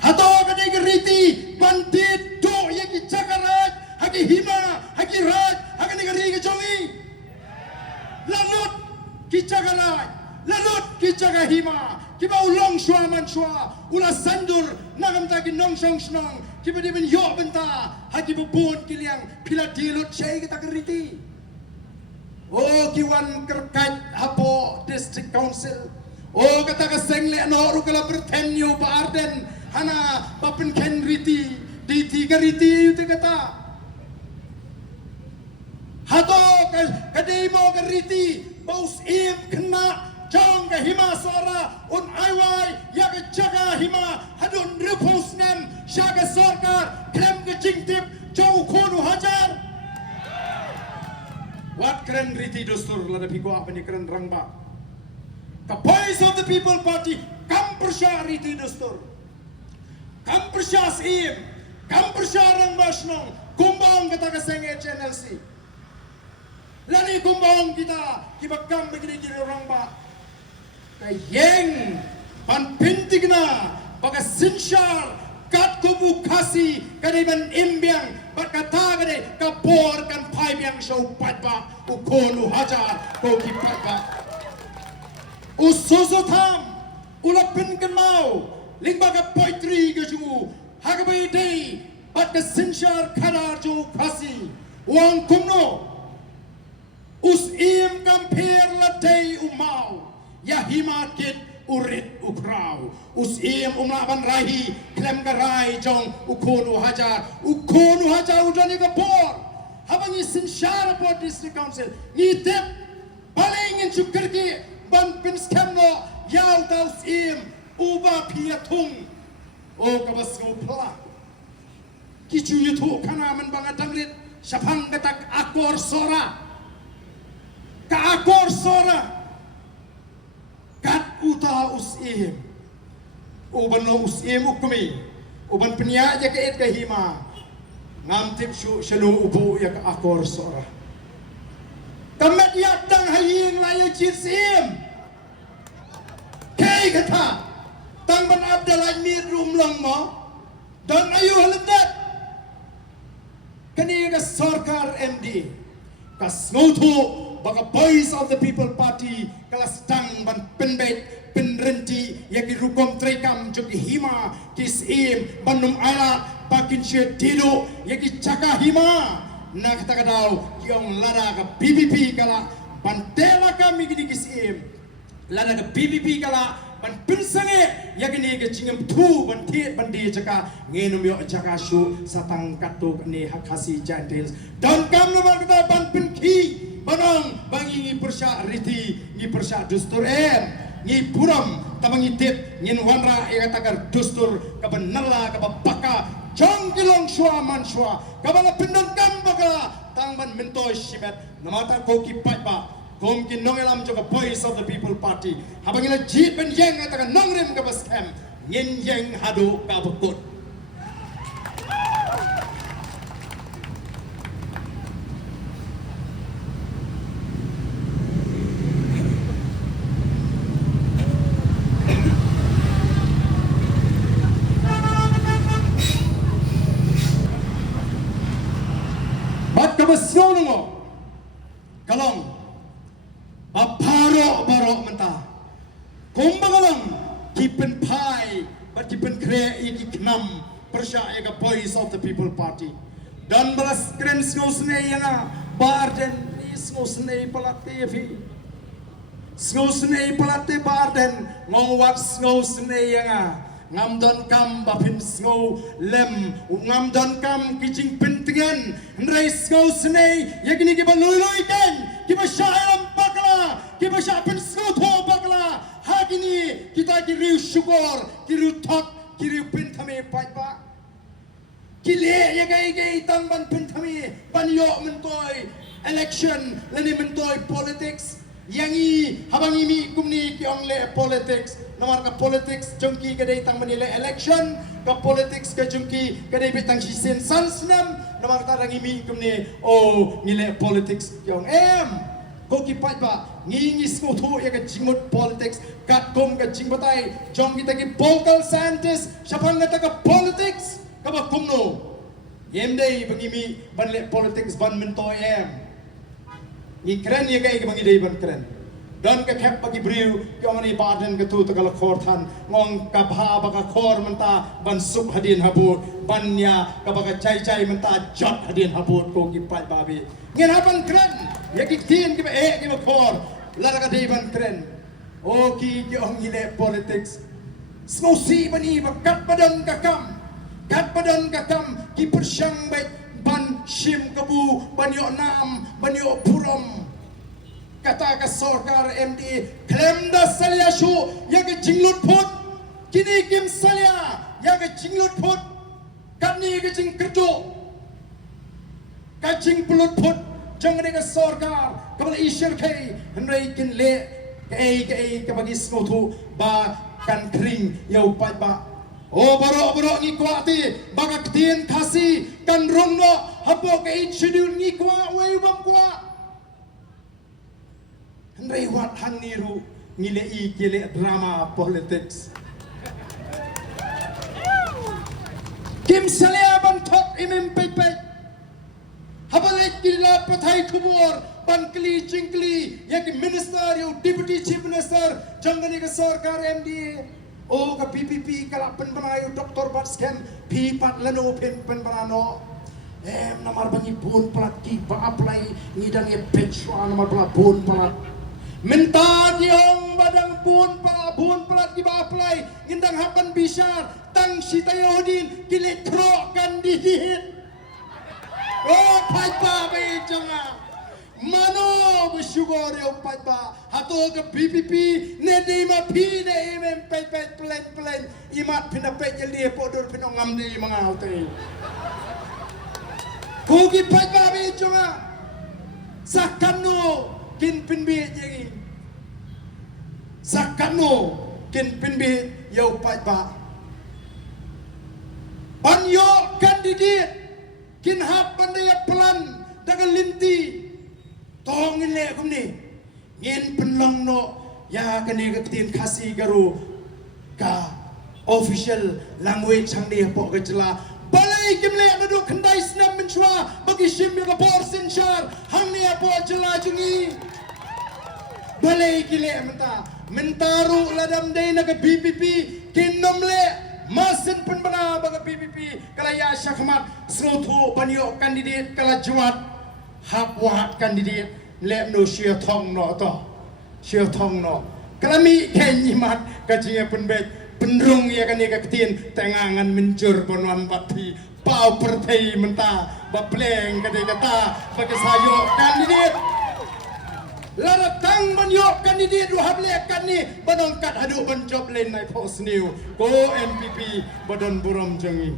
Hato kadai keriti, bandit do yaki cakarat, haki hima, haki raj, haki negeri ke jongi. Lalut ki cakarat, lalut ki cakahima, kiba ulong shua man shua, ula sandur nagam taki nong shong snong, kiba di ben yo benta, haki bubun kiliang pila dilut syai kita keriti. Oh kiwan kerkat hapo district council. Oh kata kesengle no rukala bertenyo pa Arden hana bapen ken riti di tiga riti itu kata hato kademo ke riti baus im kena jong ke hima sora un aiwai ya ke jaga hima hadun repos nem syaga sorkar krem ke jingtip jauh kono hajar wat keren riti dostur lada piko apa ni keren rangba the voice of the people party kam persya riti dostur kam persya sim kam persya rangba snong kumbang kata kesenge NLC lani kumbang kita kibakam begini kiri rangba kayeng pan pintigna baka sinsyar kat kubu kasi kaniban imbiang berkata kade kapor kan pai biang show patba ukonu hajar ko ki patba usoso tham ulapin kan mau lingba ka poetry ke jungu hagabai dei bat ka sinshar khadar jo kasi wang kumno us im kamper la dei umau ya himakit urit ukraw us im umlaban rahi klem garai jong ukonu hajar udani ka por habang sinshar po district council ngitip palingin syukurki ban pin skemno yaw taus im uba piatung o kabas ko pla kichu yutu kana man banga danglit syapang katak akor sora ka akor sora kat uta us im uban no us im ukmi uban penya ja ke et kahima ngam tip shu shalu ubu ya ka akor sora tamat yatang haying layu chisim kay kata tang ban abdallah mir rumlang mo dan ayu haladat kani ka sarkar MD kas ngotu baka voice of the people party kelas tang ban penbet penrenti yaki rukom trekam joki hima kisim banum ala bakin syedido yaki caka hima na kata kadau kiong lada ka BBP kala pantela kami gini kisim lada ka BBP kala ban pinsange yakini ke cingem tu ban tiet ban di jaka ngenum yo jaka shu satang katuk ni hakasi jantils dan kam nomor kita ban pinki banang bangi ngi persya riti ngi persya dustur ngi puram tamangi tip ngin wanra ega tagar dustur kabenala kabapaka jong kilong shwa man shwa kabala pindon kambaka tangban mentoy shimet namata koki patba kom ki nongelam joka voice of the people party habangila jit ben yeng ataga nongrim kabaskem ngin yeng hadu kabukut. Kabasyonongo kalong baro mentah kumbangalang kipen pai but kipen kre iki knam persya ega voice of the people party dan balas kren snowsne yang barden snowsne palate fi snowsne palate barden ngowat snowsne yang ngam don kam bapin snow lem ngam don kam kijing pentingan nrai snow snei yakni ki balului kan ki bashalam bakla ki bashapin snow tho bakla hagini kita ki riu syukur ki riu thak ki riu penthame paipa ki le yagai tangban penthame banyo mentoy election lani mentoy politics yangi habangi mi kumni ki ongle politics nomor ka politics jungki kadai tang menilai election ka politics ka jungki kadai bitang sisen sansnam nomor ta rangi mi kumni ngile politics yong ko ki pat ba ngi sko thu ya ka jingmut politics kat kom ka jingbatai jong kita ki vocal scientist sapang ta ka politics ka ba kumno yemdei bangimi banle politics ban mento ni keren ya kai bangi dei ban keren dan ka khep bagi briu kyong ni baden ka tu takal khor than ngong ka bha ba ka khor menta ban sup hadin habut banya ka ba ka chai menta jot hadin habut ko ki pai babi ngin haban keren ya ki tin ki ba ki ba khor la ka dei ban keren ki kyong ile politics smo si bani ba kat badan ka kam ki persyang baik ban shim kabu banyo nam banyo puram kata ka sarkar MD klaim da salya shu ya ke jinglut phut kini kim salya ya ke jinglut phut kani ke jing kerjo ka jing pulut phut jang ne ka sarkar kabal ishar kai hnrei kin le ke bagi snotu ba kan kring yau pat ba baro ni kuati bagak tin khasi kan rongno hapo ke schedule ni kwa wei bam kwa hendai wat hang niru ngile kele drama politics kim salia ban thot imem pe habale kila pathai khubor ban kli chingkli yak minister yo deputy chief minister jangani ka sarkar MD ka PPP kala pen banayo doktor bat scan pi pat lano pen banano namar bangi bun plat ki ba apply ngidang e petwa namar plat bun plat minta diong badang bun plat ki ba apply ngindang hapan bisar tang sitayodin kile tro kan dihit pai pa be janga mano bersyukur ya umpat ba hato ke PPP ne di ma pi ne imem pet plan imat pina pet jeli podor pina ngam di mangau te kugi pat ba be jonga sakano kin pin bi jengi sakano kin pin bi ya umpat ba banyo kandidat kin hap pandai plan dagang linti tongin le kumni ngin penlong no ya kani ketin khasi garu ka official language hang ni po ka jela balai kimle adu khandai snam menchwa bagi shim ya bor sinchar hang ni po jela jungi balai kile mentaru ladam dei na ka BPP kinom le masin penbana baga BPP kala ya syakmat snothu banyo kandidat kala juat hak wahat kandidat lep no shia thong no kalami kenyimat kajia penbet penrung ya kan ya ketin tengangan mencur ponuan bati pau pertai menta bapleng kadai kata bagi sayo kandidat lara tang man yo kandidat du hable kan ni banong kat hadu ban job len nai post new ko NPP badon burom jangi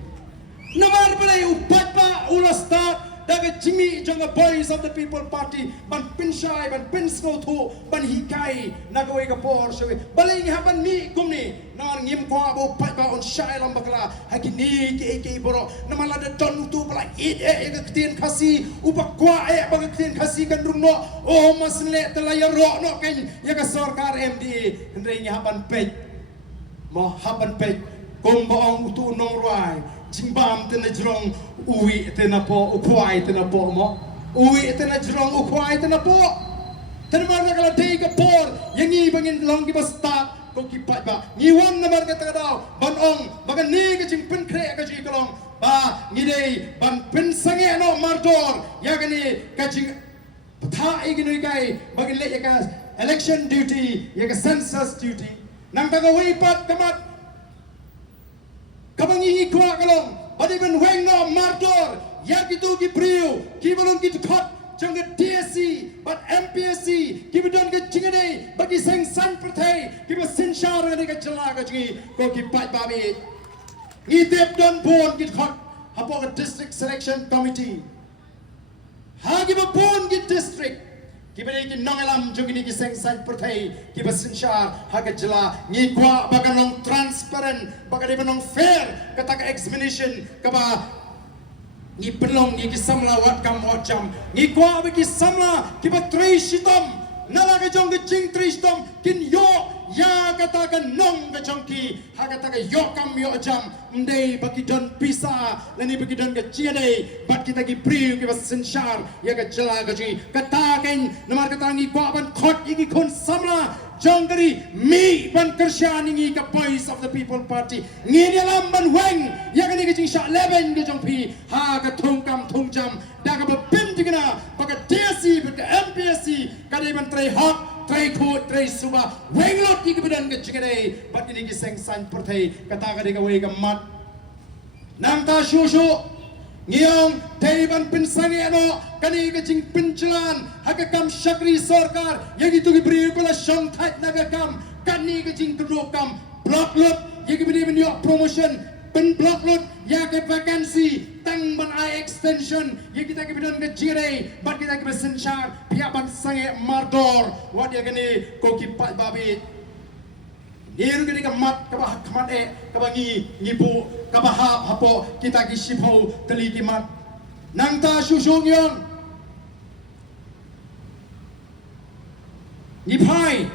namar balai upat pa ulas start daga jimi jonga boys of the people party ban pinshai ban pinsno thu ban hikai nagawai ka por shawi balai haban mi kumni non ngim kwa bo pai ba on shai lam bakla hakini ke boro namala da ton tu bala it ka ktien khasi upa kwa ba ka ktien khasi kan rungno o masle telaya ro no kan ya ka sarkar MD ndrei haban pej mo haban pej kombo ong tu nong ruai jimbam tena jrong uwi tena po ukwai tena po mo uwi tena jrong ukwai tena po tena marga kala dei ka por yangi bangin long ki basta ko ki pa ba ni wan na marga ta daw ban ong baga ni ka jing pin kre ka ji kalong ba ni dei ban pin sange no mardor ya gani ka jing patha igini kai bagin le ya ka election duty ya ka census duty nang ta ga wi pat kamat kabangi kwa kalong badi ben weng no mardor ya gitu ki priu ki balon ki khot jang ke TSC but MPSC ki bidon ke jingade bagi seng san prathai ki ba sinshar ne ka chala ka jingi ko ki pat babi ni tep don bon ki khot hapo ka district selection committee ha ki ba bon ki district ki bani ki nangalam jogi ni ki seng san prathai ki ba sinshar ha ka jala ni kwa baganong transparent bagade banong fair kata ka examination ka ba ni pelong ni ki samla wat kam wat jam ni kwa ba ki samla ki ba tri shitam nala ka jong ki jing tri shitam kin yo ya kata ka nong ka jong ki ha kata ka yo kam yo jam ndei ba ki don pisa lani ba ki don ka chiade bat kita ki priu ki ba sinshar ya ka jala ka ji kata ken namar kata ni kwa ban khot ki kon samla jongari mi ban kershan ni ka voice of the people party ni dalam ban weng ya ka ni ka jing sha leben ka jong pi ha ka thong kam thong jam da ka ba pin tigna ba ka TSC ba ka MPSC ka ni ban trai hot trai khot trai suba weng lot ki bidan ka jingade bat ni ki seng san parthai kata ka de ka wei ka mat nang ta shu shu ngiyong taiban pinsangi ano kani ka jing pinchlan hakakam shakri sarkar yagi tu ki bri ko la shong thai nagakam kani ka jing kudokam block lot yagi bini bini promotion pen block lot ya ke vacancy tang ban ai extension yagi kita ki bidon ka jire bat kita ki besenchar pihak ban sange mardor wat ya kani ko ki pat babi niru kini kamat kabah kamat kabangi ngipu kabah hapo kita ki shipo teli kimat nangta susung yon nipai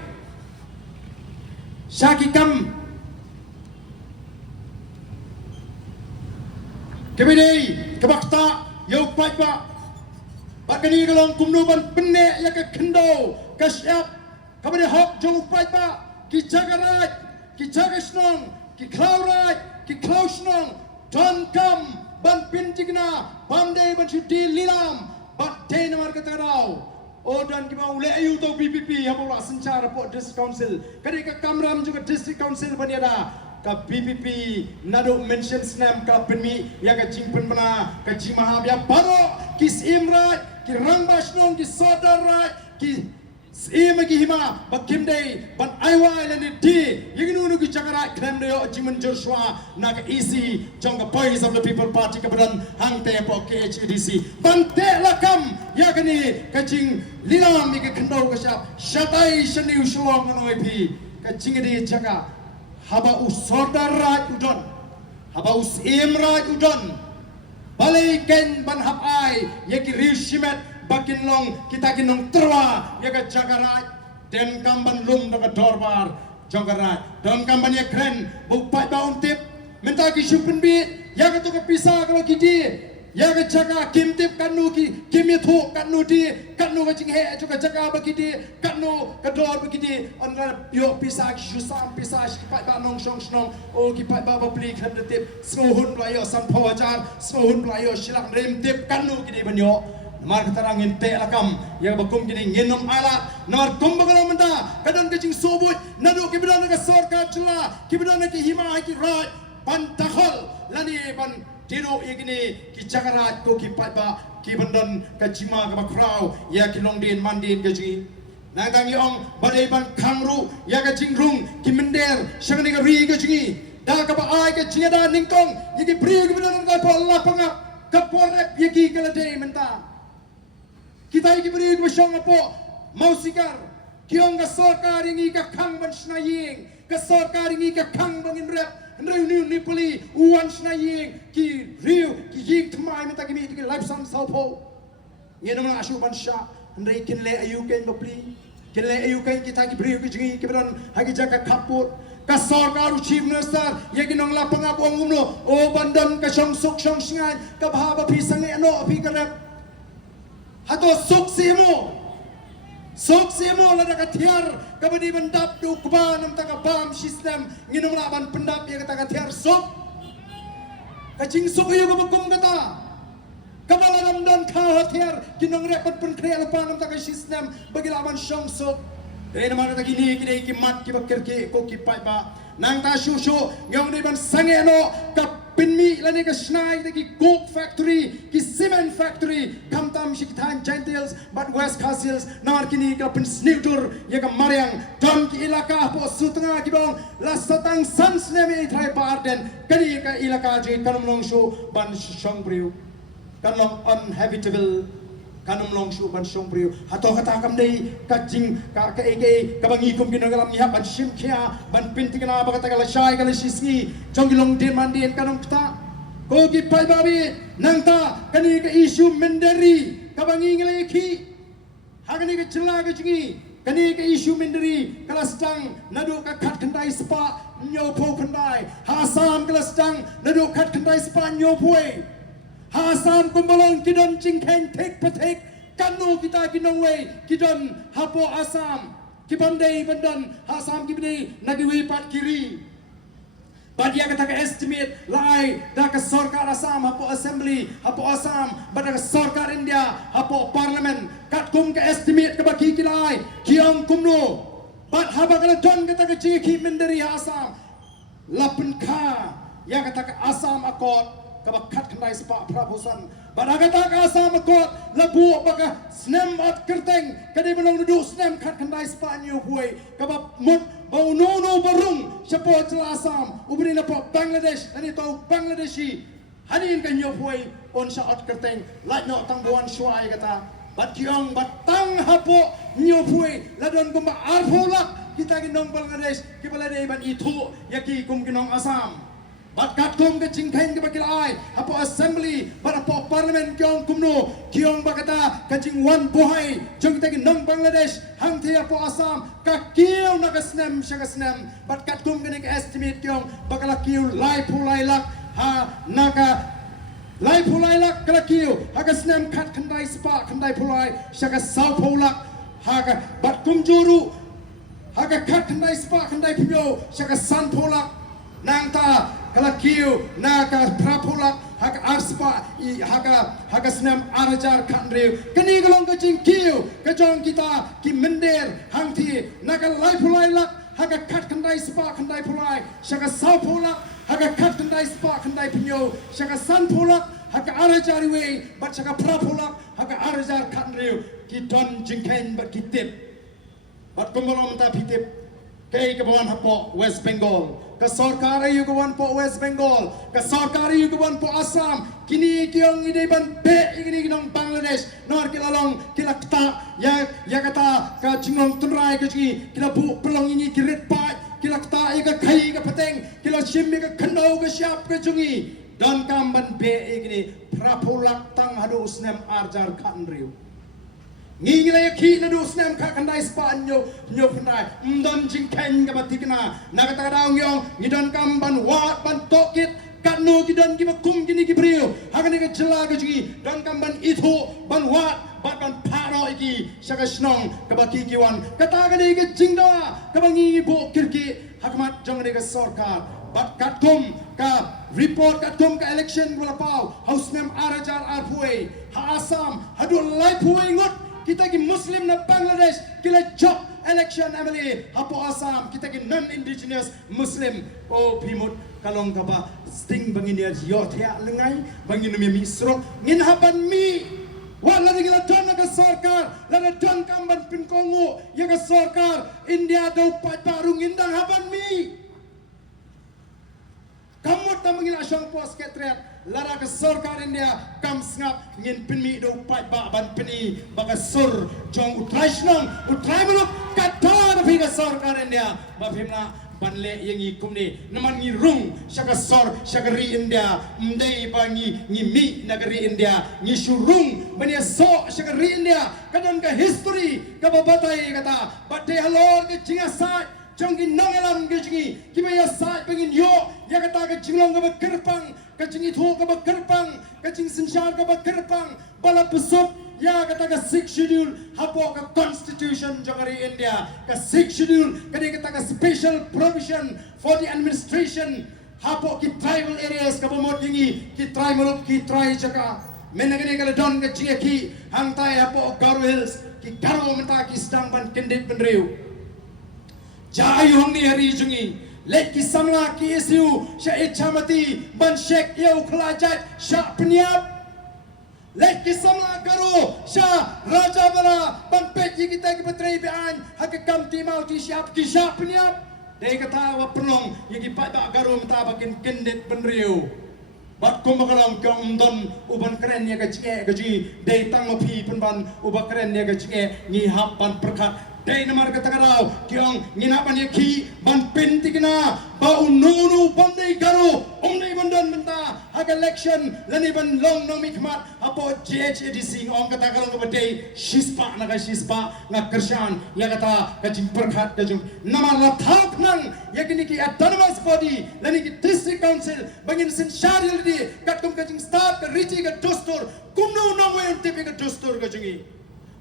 syakikam kebidei kebakta yau pajba bakani kalong kumnuban penne ya ke kendo kasyap kabade hok jong pajba ki jagarat ki jagasnong ki klaurat ki klausnong don kam ban pintigna bande ban chuti lilam bat te namar katarau o dan ki mau le ayu to BPP hapola sencara po district council kadi ka kamram juga district council baniada ka BPP nado mention snam ka penmi ya ka jingpen bana ka jimaha ya baro ki simrat ki rangbasnong ki sodarat ki Ima ki hima bakim day ban aiwai lani di yiginu nu ki chakara krem de jiman Joshua naga easy jonga boys of the people party kabadan hang te po KHDC ban te lakam yakani kaching lilam mi ka khandau ka sap shatai shani ushwang noi pi kaching de chaka haba usodar raj udon haba us imraj udon balai ken ban hap ai yaki rishimet bakin long kita kinong terwa ya ka jagarat den kamban lum daga dorbar jagarat don kamban ya kren bupai baun tip minta ki shupin bi ya ka tu ka pisa kalau kidi ya ka jaga kim tip kanu ki kim ya thu kanu di kanu ka jing he juga jaga bagidi kanu ka dor bagidi onra yo pisa ki shusam pisa ki pai ba nong shong snong o ki pai ba bli khan de tip smohun playo sam phawajar smohun playo shilang rem tip kanu ki di banyo mar keterangin te lakam yang bakum kini ngenom ala nar kumbagala menda kadang kecing sobut nado kibedan ka sarkar jela kibedan ki hima ki raj ban takhol lani ban tiro igini ki chakarat ko ki patba ki bandan ka jima ka bakrau ya ki longdin mandin ka ji nang tang yong badai ban kangru ya ka jingrung ki mender shangni ka ri ka jingi da ka ba ai ka jinga da ningkong yiki bri ka benar ka po Allah pangap ka porek yiki kala dei menta kita yiki bri ka shong po mausikar kiong ka sorkar ingi ka kang ban snaying ka sorkar ingi ka kang bangin rep Riu ni puli uan snaying ki riu ki yik tmai menta ki mi ki life sam salpo ngena mana asu ban sha ndai kin le ayu ken bapli kin le ayu ken kita ki bri ki jingi ki bran hagi jaka kaput ka sorkar chief minister ye ki nong la pangap ong umno o bandan ka shong suk shong singai ka bha ba phi sange no phi ka rep hato suk simo sok semo lada katiar kabadi bandap du kuban nam taka bam system nginum laban pendap ya kata katiar sok kacing sok ayo kabakum kata kabala nam dan ka hatiar kinong repot pen kre alpan nam taka system bagi laban syong sok dai nama kata gini kidai kimat ki bakir ki ko ki pai ba nang ta shu ngong di ban sange no ka pinmi lani ka snai ki coke factory ki cement factory kam tam shiktan gentiles but west castles nar kini ka pin snigdur ya ka mariang dam ki ilaka po sutanga ki bong la satang sans neme thai parden kani ka ilaka je kanum long shu ban shong priu kanlong uninhabitable kanum long shu ban shong priu hato kata kam dei ka jing ka eke ka bangi kum kinong lam nya ban shim khia ban pinti kana ba kata kala shai kala shisni jong long den man den kanum kta ko ki pai babi nang ta kani ka issue mendari ka bangi ngale ki hagani ka chila ka jingi kani ka issue mendari kala stang nadu ka khat khandai spa nyo po khandai hasam kala stang nadu khat khandai spa nyo poi Hasam kumbalong kidon jingkeng tek patek kanu kita kinong way kidon hapo asam kibandai bandan hasam kibni nagiwi pat kiri badia kata ka estimate lai da ka sarkar asam hapo assembly hapo asam bada ka sarkar India hapo parliament kat kum ka estimate ka baki kilai kiang kumno bat haba kala don kata ka jiki mendari asam lapen ka ya kata ka asam akot kabak kat kandai spa prabosan badagata ka asam akot labu baka snem at kerteng kadi belong duduk snem kat kandai spa nyu puai kabak mut bau no barung siapa celah asam ubri na po Bangladesh ani tau Bangladeshi hanin kan nyu puai on sa at kerteng lait no tang buan shuai kata bat kiong bat tang hapo nyu puai ladon kumba arfolak kita ginong Bangladesh kibala dei ban itu yaki kum ginong asam bat kat kum ke jingkeng ke bakilai apo assembly bat apo parliament kiong kumno kiong bakata kajing wan bohai jong kita nong Bangladesh hang the apo asam ka kiong na kasnem shagasnem bat kat kum ke estimate kiong bakala kiu lai pulai lak ha naga lai pulai lak kala kiu hagasnem kat kandai spa kandai pulai shagas sau pulak haga bat kum juru haga kat kandai spa kandai pinyo shagas san pulak nang ta kala kiu naka prapulak haka arspa i haka senam arajar kanriu kani galong ka jing kiu ka jong kita ki mender hangti naka lai pulai lak haka kat kandai spa kandai pulai shaka sau pulak haka kat kandai spa kandai pinyo shaka san pulak haka arajar we bat shaka prapulak haka arajar kanriu ki don jingken bat kitip bat kumbalong ta pitip kay kabawan hapo West Bengal ka sarkar ayu kawan po West Bengal ka sarkar ayu kawan po Assam kini kiong ide ban be ini kinong Bangladesh nor kilalong kilakta ya kata ka jingong tunrai ka jingi kila bu pelong ini kirit pa kilakta ka kai ka pateng kila shim ka khanau ka siap ka jungi dan kamban be ini prapulak tang hadu snem arjar kanriu ngingilay ki na dus nem ka kandai spanyo nyo pandai ndon jingken ka batikna nakatadaw yong ngidon kamban wat ban tokit kanu gidon gibakum gini gibriu hagani ka jela ka jigi don kamban itu ban wat bat ban paro iki saka snong ka bakikiwan katagani ka jingda ka bangi bo kirki hakmat jongani ka sarkar bat katum ka report katum ka election wala pau house mem arajar arpui ha asam hadul lai pui ngot kita ki Muslim na Bangladesh kila job election amali hapo Assam kita ki non-indigenous Muslim o pimut kalong kaba sting bangin ya yothya lengai bangin mi misro ngin haban mi Wala rin ila don naga sarkar, lana don kamban pinkongo, yaga sarkar, India daw patarong indang haban mi. Kamot na mangin asyang pos ketret, lara ka sarkar India, kam sngap, ngin pinmi daw patbaban pini, baka sur, jong utray sinang, utray muluk, kata na pinga sarkar India, mabhim na, banle yang ikum ni naman ngi rung syaka sor syaka ri India mdai ba ngi mi nagari India ngi surung bania so syaka ri India kadang ka history ka babatai kata bate halor ke jingasai jongki nongelam ke jingi kibaya sai pengin yo ya kata ke jinglong ka bakerpang ka jingi tho ka bakerpang ka jing sensyar ka bakerpang bala pusut ya kata ka 6th schedule hapo ka constitution jangari India ka 6th schedule kani kata ka special provision for the administration hapo ki tribal areas ka bomot dingi ki tribal ki try jaka menagani kala don ka jinga ki hangtai hapo Garo Hills ki Garo menta ki sedang ban kendit benriu jayu hongni hari jungi let ki samla ki isu sya ichamati ban shek yau kelajat syak peniap let kisamla Garo sya raja bala pampet kita ke petrai bian hakam timau ti siap ki siap niap dai kata wa penong yagi pada Garo menta bakin kendet benriu bat kum bakaram kyong don uban keren ya gaji dai tang mapi penban uba keren ya gaji ngi hap ban perkat dai namar kata karau kyong nginapan ya ki ban pentikna ba ununu bandai Garo umnai bandan menta hak election lani ban long no mikmat apo JHADC ong kata karong kabadai shispa naga shispa nga kersyan ya kata kajing perkhat kajing namar lathap nang yakini ki autonomous body lani ki district council bangin sen syarial di katkum kajing start ka richi ka dostur kumno no way tipi ka dostur kajingi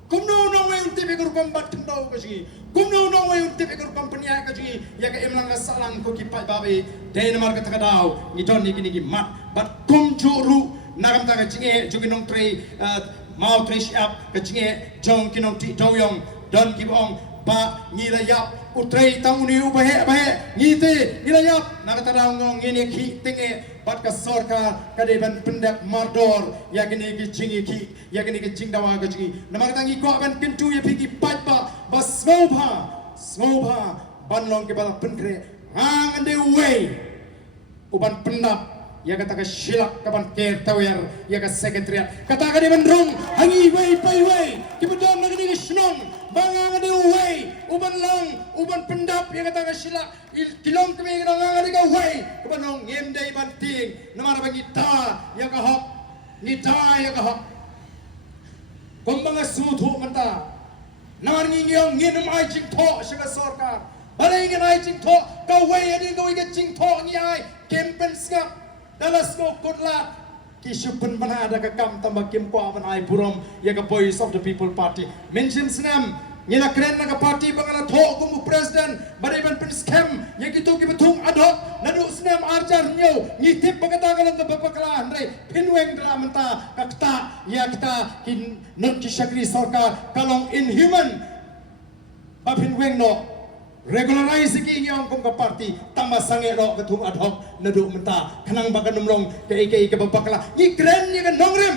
kumno no way tipi ka rupam bat kendau kajingi kumno no way tipi ka rupam peniak kajingi ya ka imlang ka salang ko ki pai babe dai namar kata kadau ngidon ni kini ki mat bat kum churu nagam ta kajingi jugi nong trei mau trei siap kajingi jong kinong ti doyong don ki bong ba ngilayap utrai tanguni ubahe bahe ngite ngilayap nakataraw ngong ngini ki tinge bat ka sarkar kadeban pendak mardor yakini ki jingi ki yakini ki jingdawa ka jingi namatangi ko ban kentu ya piki patba bas ngobha banlong ke bala penkre hang ande way uban pendap ya kata ka silak kapan ker tawer ya ka sekretariat kata ka deban rung hangi way pai way kibedon nagini snong bangang ade way uban long uban pendap ya kata ka silak kilong kami ngang ade ka way kubanong ngemdai banting namara bangi ta ya ka hok ni ta ya ka hok kumbanga suthu manta namar ngingyong nginum ai jing tho saka sarkar balai ngan ai jing tho ka way ade ka way ka jing tho ngi ai campaign skap dalas ko kutlat kisupun mana ada kakam tambah kim ko avan ai burom ya ka voice of the people party mention snam ngila kren na party bangala tho kumu president badai ban pen scam ya gitu ki betung adok nadu snam arjar nyo ngitip bagata kalang ka bapakala andre pinweng dala menta kakta ya kita kin not ki shakri sarkar kalong inhuman bapinweng no regularize ki ngiyong kong ka party tama sangero ketung ad hoc nadu menta kanang bagan numrong ke babakala ni kren ni kan nongrem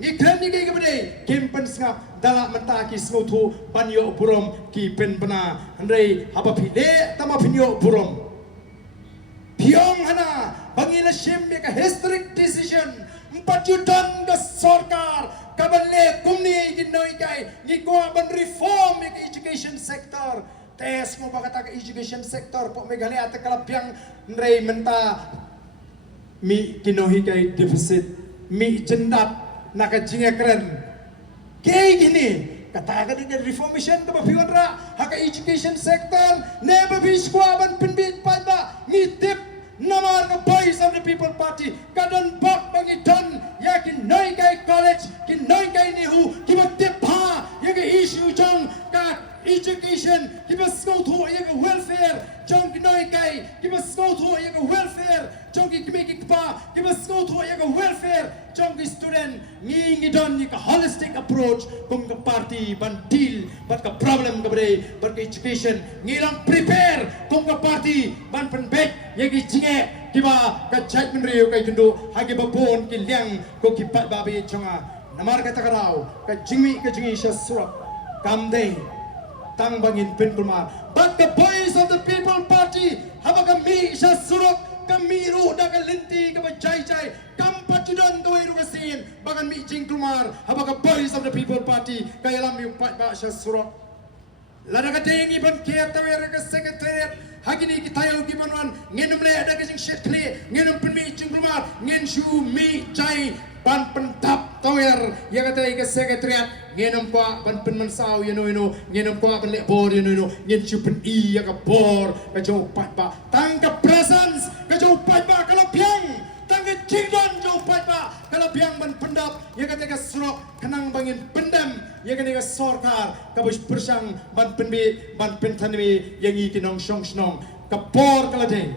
ni kren ni ke bade kimpen snga dala menta ki smutu panyo burom ki pen bana andrei haba pide tama pinyo burom piong hana bangila shembe ka historic decision 4 juta ka sarkar kabanle kumni ginoi kai ni ko ban reform ka education sector tes mo bakata ka education sector po Meghalaya at kalapyang nrei menta mi kinohi kay deficit mi jendat nakajinga keren kay gini katakan din reformation ka bapiwan ra haka education sector never be squaban pinbit pada ngitip namar ka voice of the people party kadon bak bangitan yakin noy kay college kin noy kay nihu kimatip ha yaga issue jong ka education kibas go to yaga welfare jong noy kay kibas go to yaga welfare jong kimeki pa kibas go to yaga welfare jong student ngi don ni ka holistic approach kung ka party bantil bat ka problem ka bre bat ka education ngilang prepare kung ka party ban penbet yagi jinge kiba ka chat menriu kay tundu hagi babon kilyang ko kipat babi chonga namar kata karau ka jingi siya surak kamday tang bangin pinkulmar. But the boys of the People Party haba kami siya surak kami ru da kalinti ka bajay kampat judon ka way rugasin bagan mi jingkulmar haba ka boys of the People Party kaya lam yung pat ba siya surak. Lada ka tingi ban kaya tawer ka secretariat hagini kitayo gibanuan ngenum le ada kasing shit kli ngenum penmi jingkulmar ngen shu mi jai ban pentap tawer ya kata ke secretariat ngenum kwa ban pen mansau you ngenum kwa ban le bor you ngen shu pen I ya ka bor ka jo pat ba tangka presence ka jo pat ba kalau piang tangka jingdon jo pat ba kalau piang ban pendap ya kata ke surok kenang bangin pendam ya kata ke sorkar ka bus persang ban penbi ban pentanmi yang I tinong snong ka bor kala ding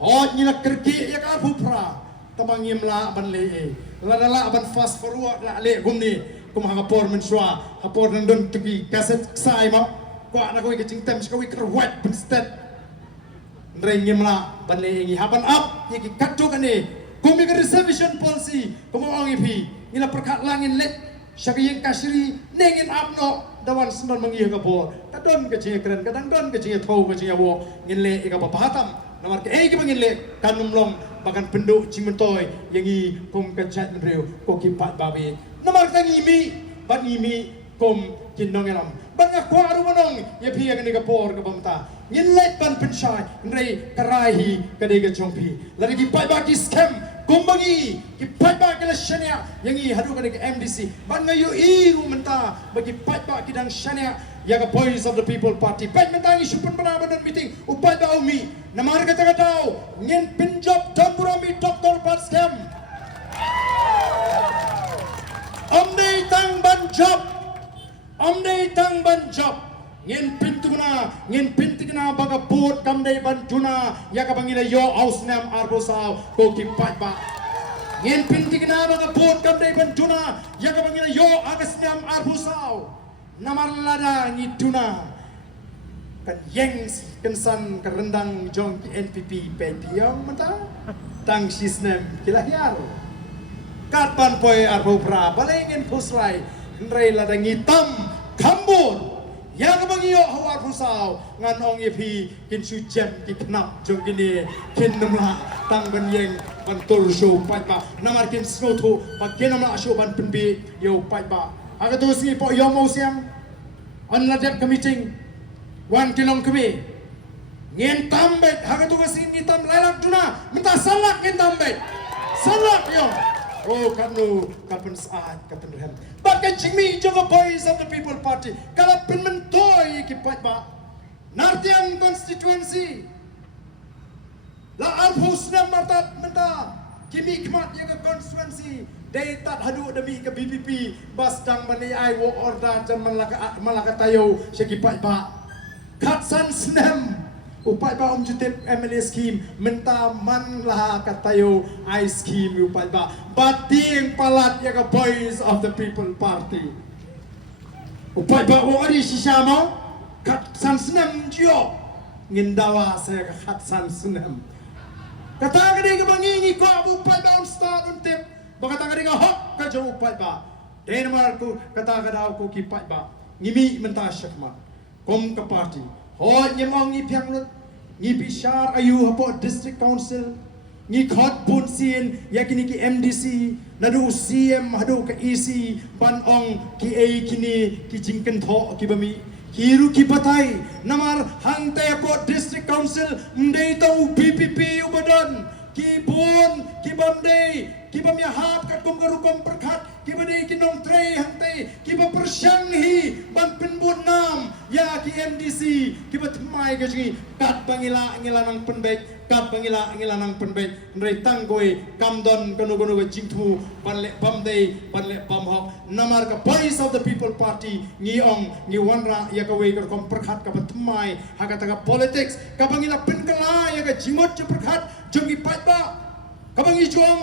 hot nila kerki ya ka phupra tamangim la ban le la ban fast forward la le gumni kumha por mensua hapor nang don tuki kaset sai ma kwa na ko kicing tem ska wi kerwat instead rengim la ban le ngi haban up ye ki katto kane kumi ka reservation policy kumo ang ipi nila perkat langin let syaka yang kasri nengin up no dawan sendan mangi ka por kadon ka cing keren kadang don ka cing thau ka cing abo ngin le ka pahatam namar ke ki bangin le kanum long bagan penduk cimentoy yang I kum kachat menreu ko ki pat babi namar tangi mi ban mi kum kinong elam ban akwa ru manong ye pi ka ni ka por ka bamta ngin let ban penshai nrei karahi ka de ka chongpi lagi ki pat ba ki scam kum bagi ki pat ba ka la shania yang I hadu ka de MDC ban ngayu I ru menta bagi pat ba ki dang shania ya ka boys of the People Party pat mentangi supun banaban meeting upat ba umi namar kata tau ngin pinjob tamburami Dr. Pat scam omdei tang ban job ngin pintu na baga put kamdei ban juna ya ka bangila yo aus nam arbosau ko ki pat ba ngin pintu na baga put kamdei ban juna ya ka bangila yo agas nam arbosau namar lada ngituna kan yengs kensan kerendang jong ki NPP petiang mata tang sisnem kilahiar kat ban poy arbo pra balengin puslai nrei lada ngitam kambur yang bangiyo hawar pusau ngan ong ipi kin sujem ki knap jong kini kin numla tang ban yeng ban tur show pat ba namar kin snotu bagian namla show ban penbi yo pat ba aga tu si po yo mo siam on ladap meeting wan kilong kami ngin tambet haga tu kasi ngitam lalak duna minta salak ngin tambet salak yo oh kanu kapan saat kapan rehan bagai jimi jogo boys of the People Party kalau penmentoy kipat ba nartiang constituency la arhus na martat menta kimi kmat yang constituency day tat hadu demi ke BPP bas dang mani ai wo orda jam malaka tayo sekipat ba katsan snem upat ba jutip MLA scheme menta man lah katayo ai scheme upat ba bating palat ya ka boys of the People Party upat ba wo ari sisama katsan snem jo ngindawa saya katsan snem kata ka mangingi ko upat ba on start on tip baka tanga nga hok ka jo upat ba denmar ko kata ka daw ko kipat ba ngimi menta syakma kom ka party ho nyemong ngi piang lut ngi bishar ayu hapo district council ngi khot bun sin yakini ki MDC nadu CM hadu ka EC ban ong ki a kini ki jingken tho ki bami hiru ki patai namar hangte po district council mdei tau BPP ubadan ki bun ki bamdei ki bamya hap kat kum garukom perkhat ki badei ki nong trei hangte ki ba persyang hi ban penbun nam ya ki MDC ki ba tmai ka jingi kat bangila ngila nang penbek kat bangila ngila nang penbek nrei tanggoi kamdon kono ga jingthu banle bamdei banle bamhok namar ka boys of the People Party ngi ong ngi wanra ya ka wei garukom perkhat ka ba tmai hakata ka politics ka bangila penkala ya ka jimot je perkhat jongi pat ba Kabangi juang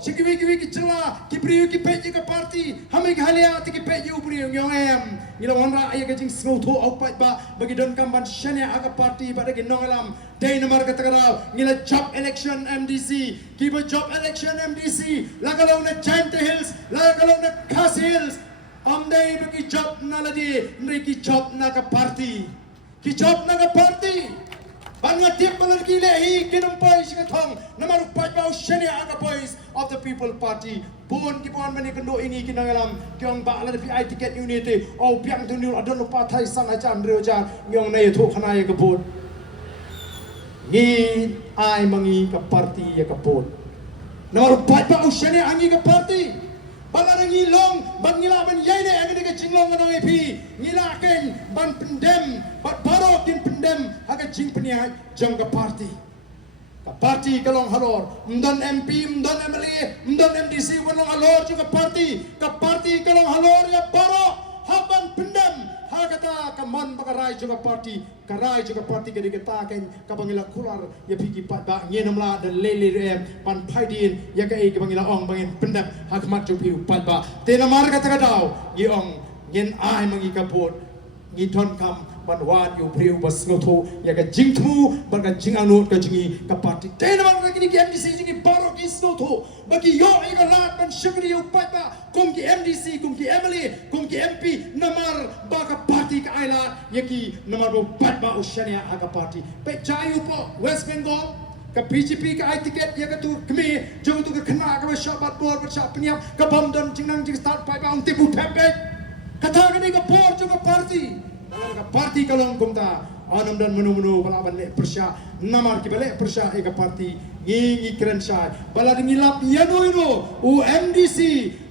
sikiwi ki cela ki priu ki peji ka parti hame ki halia ti ki peji ubriu nyong em ngila wanra ay ka jing snow to au pat ba bagi don kamban shania aga parti ba dagi nongalam day namar ka tagaraw ngila job election MDC ki ba job election MDC lagalaw na Giant Hills lagalaw na Khas Hills amday bagi job na ladi nri ki job na ka parti ki job na ka parti Banga tip malarki lehi kinumpai singatong namarupat bau shania aga boys of the People Party. Pun kipon mani kendo ini kinangalam kyong ba la PI ticket unity au piang tu nul adon lupa thai sang ajan reja nyong nai thu khanai ka pun. Ni ai mangi ka party ya ka pun. Namarupat bau shania angi ka party. Balarang ngilong, ban ngilaban yay na ang nagka jinglong ng EP. Ngilakin, ban pendem, bat barok din pendem, haga jing penihay, jang ka party. Ka party kalong halor, mdan MP, mdan MLA, mdan MDC, walong halor jang ka party. Ka party kalong halor ya barok, haban pendem. Hagata kaman bakaray juga party karay juga party kadi kita kan kabangila kular ya pigi pat ba ngenamla da lele rem pan paidin ya kai kabangila ong bangin pendap hakmat jupi pat ba tena mar kata kadau ye ong ngen ai mangi kapot ngi ton kam ban wat yu priu bas ngoto ya ka jingtu ban ka jinganut ka jingi ka party tena mar kini ki MDC jingi barok is ngoto bagi yo ika lat ban shukri yu pat ba kum ki MDC kum ki MLA kum ki MP namar ba ka party ka ailat yaki namar bo pat ba ushania ha ka party pe chayu po West Bengal ka PGP ka ai ticket ya ka tu kmi jong tu ka khna ka shabat bor ba sha pniap ka bam don jingnang jing start pa ba ong tipu pempe kata ka ni ka por jong ka party ka party kalong kumta anam dan menu balaban le persya namar ki bale persya e ka party ngi keren syai bala ngilap yanu ino UMDC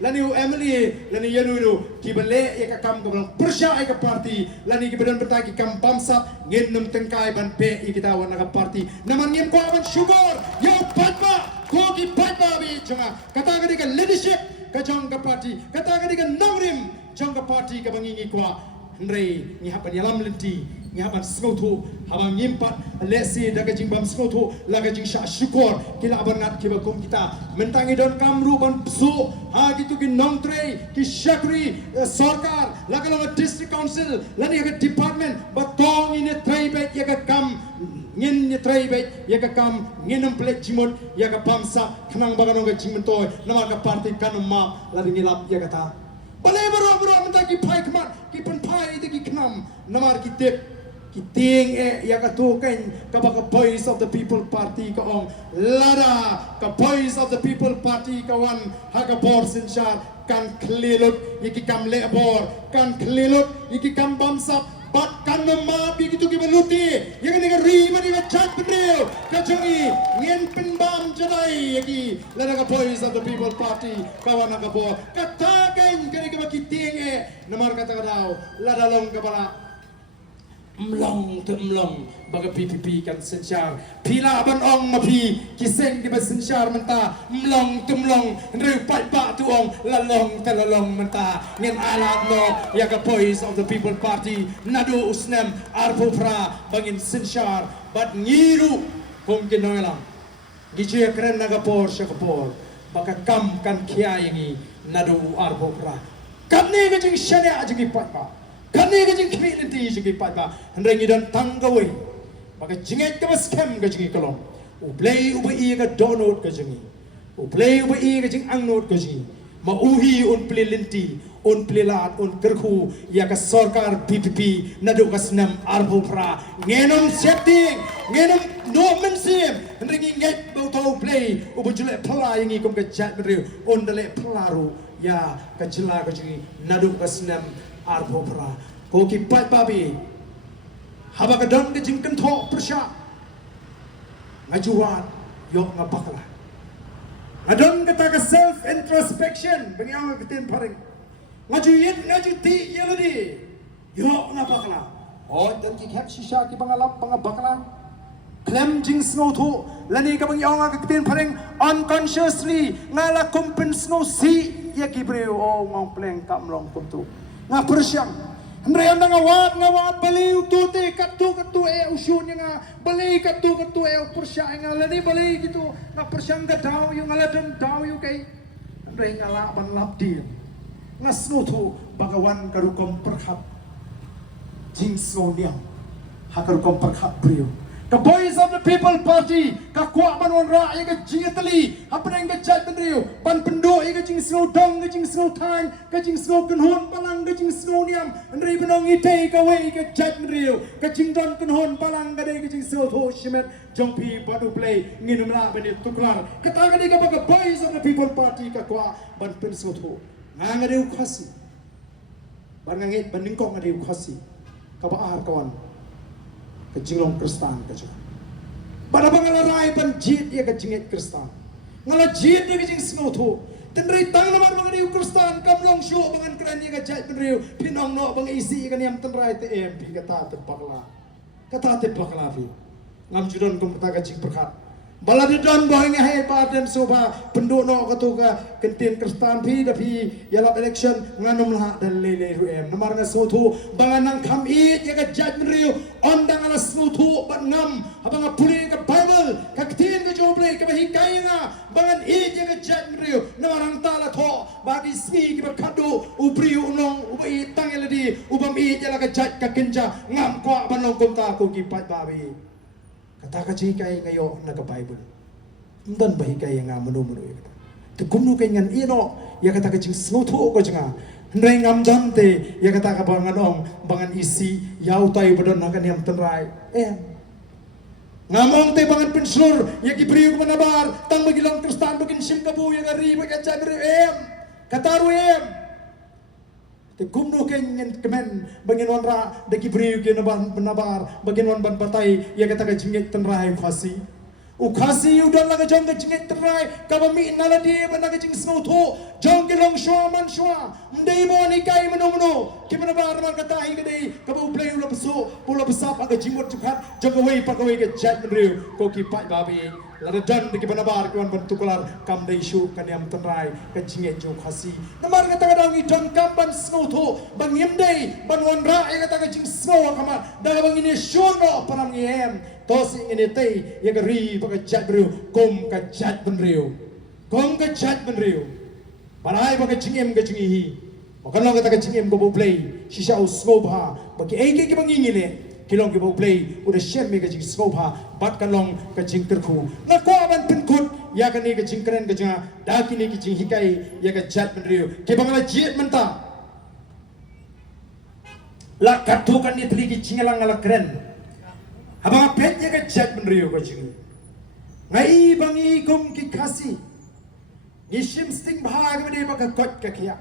lani UMLA lani yanu ino ki bale e ka kam ka persya e ka party lani ki badan bertaki kam bamsap ngin num tengkai ban pe e kita wana ka party naman ngim ko aban sugar yo patma ko ki patma bi changa kata ka leadership ka jong ka party kata ka nangrim jong ka party ka bangingi kwa Ndrei ni hapan yalam lenti ni hapan sngoto habang ngimpat lesi daga jing bam sngoto laga jing sha syukur kila aban ngat kiba kum kita mentangi don kamru ban psu ha gitu ki nongtrei ki syakri sarkar laga laga district council lani ka department batong ini trei bet ya ka kam ngin ni trei bet ya ka kam nginam plek jimot ya ka pamsa khnang baganong ka jingmentoy nama ka party kanuma lani ngilap ya kata balai baro mentang ki pai kemat ki pen pai itu ki kenam namar ki tip ki ting ya ka tu kan ka ba ka voice of the People Party ka ong lada ka voice of the People Party ka wan ha ka bor sinshar kan klilut iki kam le bor kan klilut iki kam bamsap bat kan ma bi gitu ki beluti yang ni ka ri ma ni ka chat bedril ka jongi ngien pen bam jadai iki lada ka voice of the People Party ka wan ka bor kata kan kani ka kiting namar kata kadau lada long ka bala mlong tu mlong baga PPP kan sensyar pila ban ong mapi kiseng di bas sensyar menta mlong tu mlong ndreu pat ba tu ong lalong talalong menta ngin alat no ya ka voice of the People Party nadu usnem arpo pra bangin sensyar bat ngiru kong kinoilang gije keren naga por syakapor baka kam kan kia yangi nadu arpo pra kam ni gajing syania ajing pat ba kani ka jing community jing pat ba handrengi dan tanggawai maka jinget ka scam ka jing kalong uplay ubai ka download ka jing uplay ubai ka jing angnot ka jing mauhi on plilinti on plilat on kerku ya ka sarkar PPP nadu ka snam arbo pra ngenom setting ngenom no mensim handrengi nget bau play ubujule pla yang ikom ka chat bedriu on dale plaru ya ka jela ka jing nadu ka snam arbo pra ko ki pat babi haba ka don ke jingkan tho persya ngajuan yo ngapakla ngadon kata ka self introspection bagi ang ketin paring ngajuin ngajuti yeludi yo ngapakla oh dan ki khap shisha ki bangalap bangabakla klem jing snow tho lani ka bagi ang ketin paring unconsciously ngala compens no si ya ki breu oh ngong pleng kam long kum tu nga persyang Andre anda ngawat beli utute katu usun nga beli katu persya nga lani beli gitu na persyang gadaw yung ngaladon daw yung kay Andre ngalaban labdi ngasnutu bagawan karukom perhap jing soniam hakarukom perhap brio. The Boys of the People Party kakwa banwan ra ya ka jingatali apna nga jat benrio ban pendo ya ka jing snow dong ka jing snow time ka jing snow kunhon palang ka jing snow niam ndri benong ite ka we ka jat benrio ka jing don kunhon palang ka de ka jing snow tho shimet jong pi badu play nginum la benit tuklar kata ka de ka baga Boys of the People Party kakwa ban pen snow tho nga de khasi ban ngit ban ningkong de khasi ka ba ar kawan kejinglong Kristan kejong. Pada bangalarai pan jit ya kejingit Kristan. Ngala jit ya kejing snoto. Tenri tang naman mga riu Kristan kamlong syo bangan kran ya kejait penriu pinong no bang isi kan yam tenrai te MP kata te pakla fi. Ngam judon kum kata kejing perkat. Balade don bohing hai paden soba pendono katuka kentin Kristan pi dapi yalap election nganum la dan lele ruem namar nga sotu banganang kam it ya ka judge riu ondang ala sotu ban ngam abang puli ka Bible ka kentin ka joble ka bahikai nga bangan it ya ka judge riu namarang tala tho bagi smi ki kadu ubri unong ubai tangeladi ubam it ya ka judge ka kenja ngam kwa banong kumta ko ki pat babi. Kata kacikai ngayo naga Bible. Undan bahikai nga manu-manu ya kata. Tegumnu kay ngan ino ya kata kacing snutu ko jinga. Ndray ngam dante ya kata ka bangan bangan isi yaw tayo bodon nagan yam tenrai. Ngamong te bangan penslur ya kibriyo manabar tang magilang Kristan bagin sim kabu ya gari bagacagri kataru Kumno kenyen kemen bangin wanra deki briu ke nabar bangin wan ban batai ya kata ka jingit tenrai khasi ukhasi udan laga jong ka jingit tenrai ka bami naladi ban laga jing snoto jong ke long shwa man shwa ndei mo ni kai mano ke nabar man kata hi ke dei ka bu play ula pesu pula besap aga jimot jukhat jong ka wei pakawei ke jat briu ko ki pai babi lada dan deki banabar kawan bentukular kam dei shu kan yam tenrai ka jingit jong khasi namar kata kadang i don kam ban snoto bang yemdei ban wanra ya kata ka jing snow kama daga bang ini shono param yem tos ini tei ya ka ri baka jat briu kom ka jat benriu parai baka jingem ka jingi makan lang kata ka jingem ko bo play shisha usno ba bagi eke ki bang ingile kilong kibaw play udah shem mega jing skopa bat kalong ka jing terku na ko aman pinkut ya kan ni ka jing keren ka jinga daki ni ki jing hikai ya ka jat menriu ke bangala jet menta la katu kan ni tli ki jingalang ala keren abang pet ya ka jat menriu ka jing ngai bangi kum ki kasi ni shim sting bhag me ba ka kot ka kia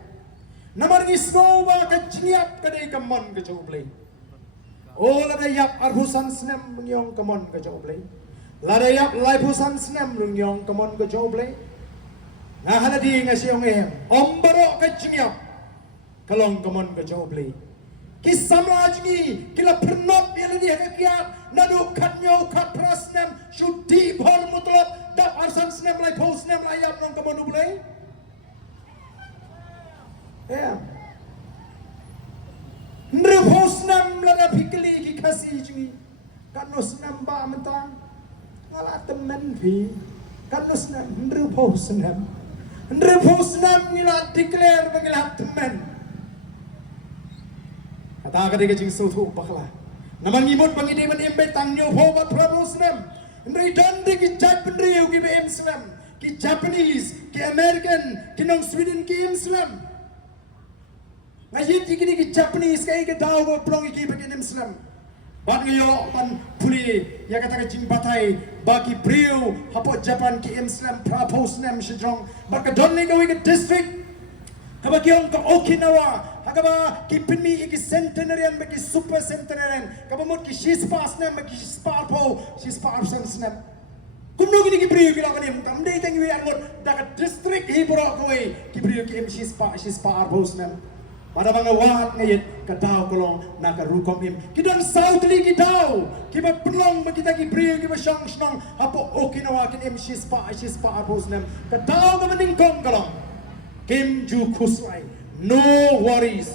namar ni skoba ka jingiap ka dei ka mon ka jong play oh lada yap arhusan snem mengyong kamon ke joblay lada yap laipusan snem mengyong kamon ke joblay nah haladi ngasiong ombaro ke jingyap kalong kamon ke joblay kisamla jingi kila pernop yaladi hakiat nadu katnyo kat prasnem shudi bhol mutlab dap arsan snem laipus snem layap nong kamon joblay Nrepusnam lada pikeli ki kasi jingi kanusnam ba mentang ngala temen pi kanusnam nrepusnam ngila declare ngila temen kata ka de jing sotu bakla naman ngimot bangide man embe tangyo pho bat prabusnam ndri dan de ki jat pendriu ki be Islam ki Japanese ki American ki nong Sweden ki Islam ngajit ikini ki Japanese kai ke daw go plong iki begin Islam ban ngayo ban puli ya kata ka jing batai bagi brio hapo Japan ki Islam propose nam shijong baka donne go ke district kabagiong ka Okinawa hakaba ki pinmi iki centenarian baki super centenarian kabamot ki shispas nam baki shispar sam kumno gini ki brio ki lakanim kamdei tangi wi angot daka district hibro ko ki brio ki shispar nam pada bangga wahat ngayet kadaw kolong naka rukom im kidan sautli kidaw kiba pelong makita ki brio kiba syang syang hapo Okinawa kin im shispa apos nem kadaw ka maningkong kolong kim ju kuswai no worries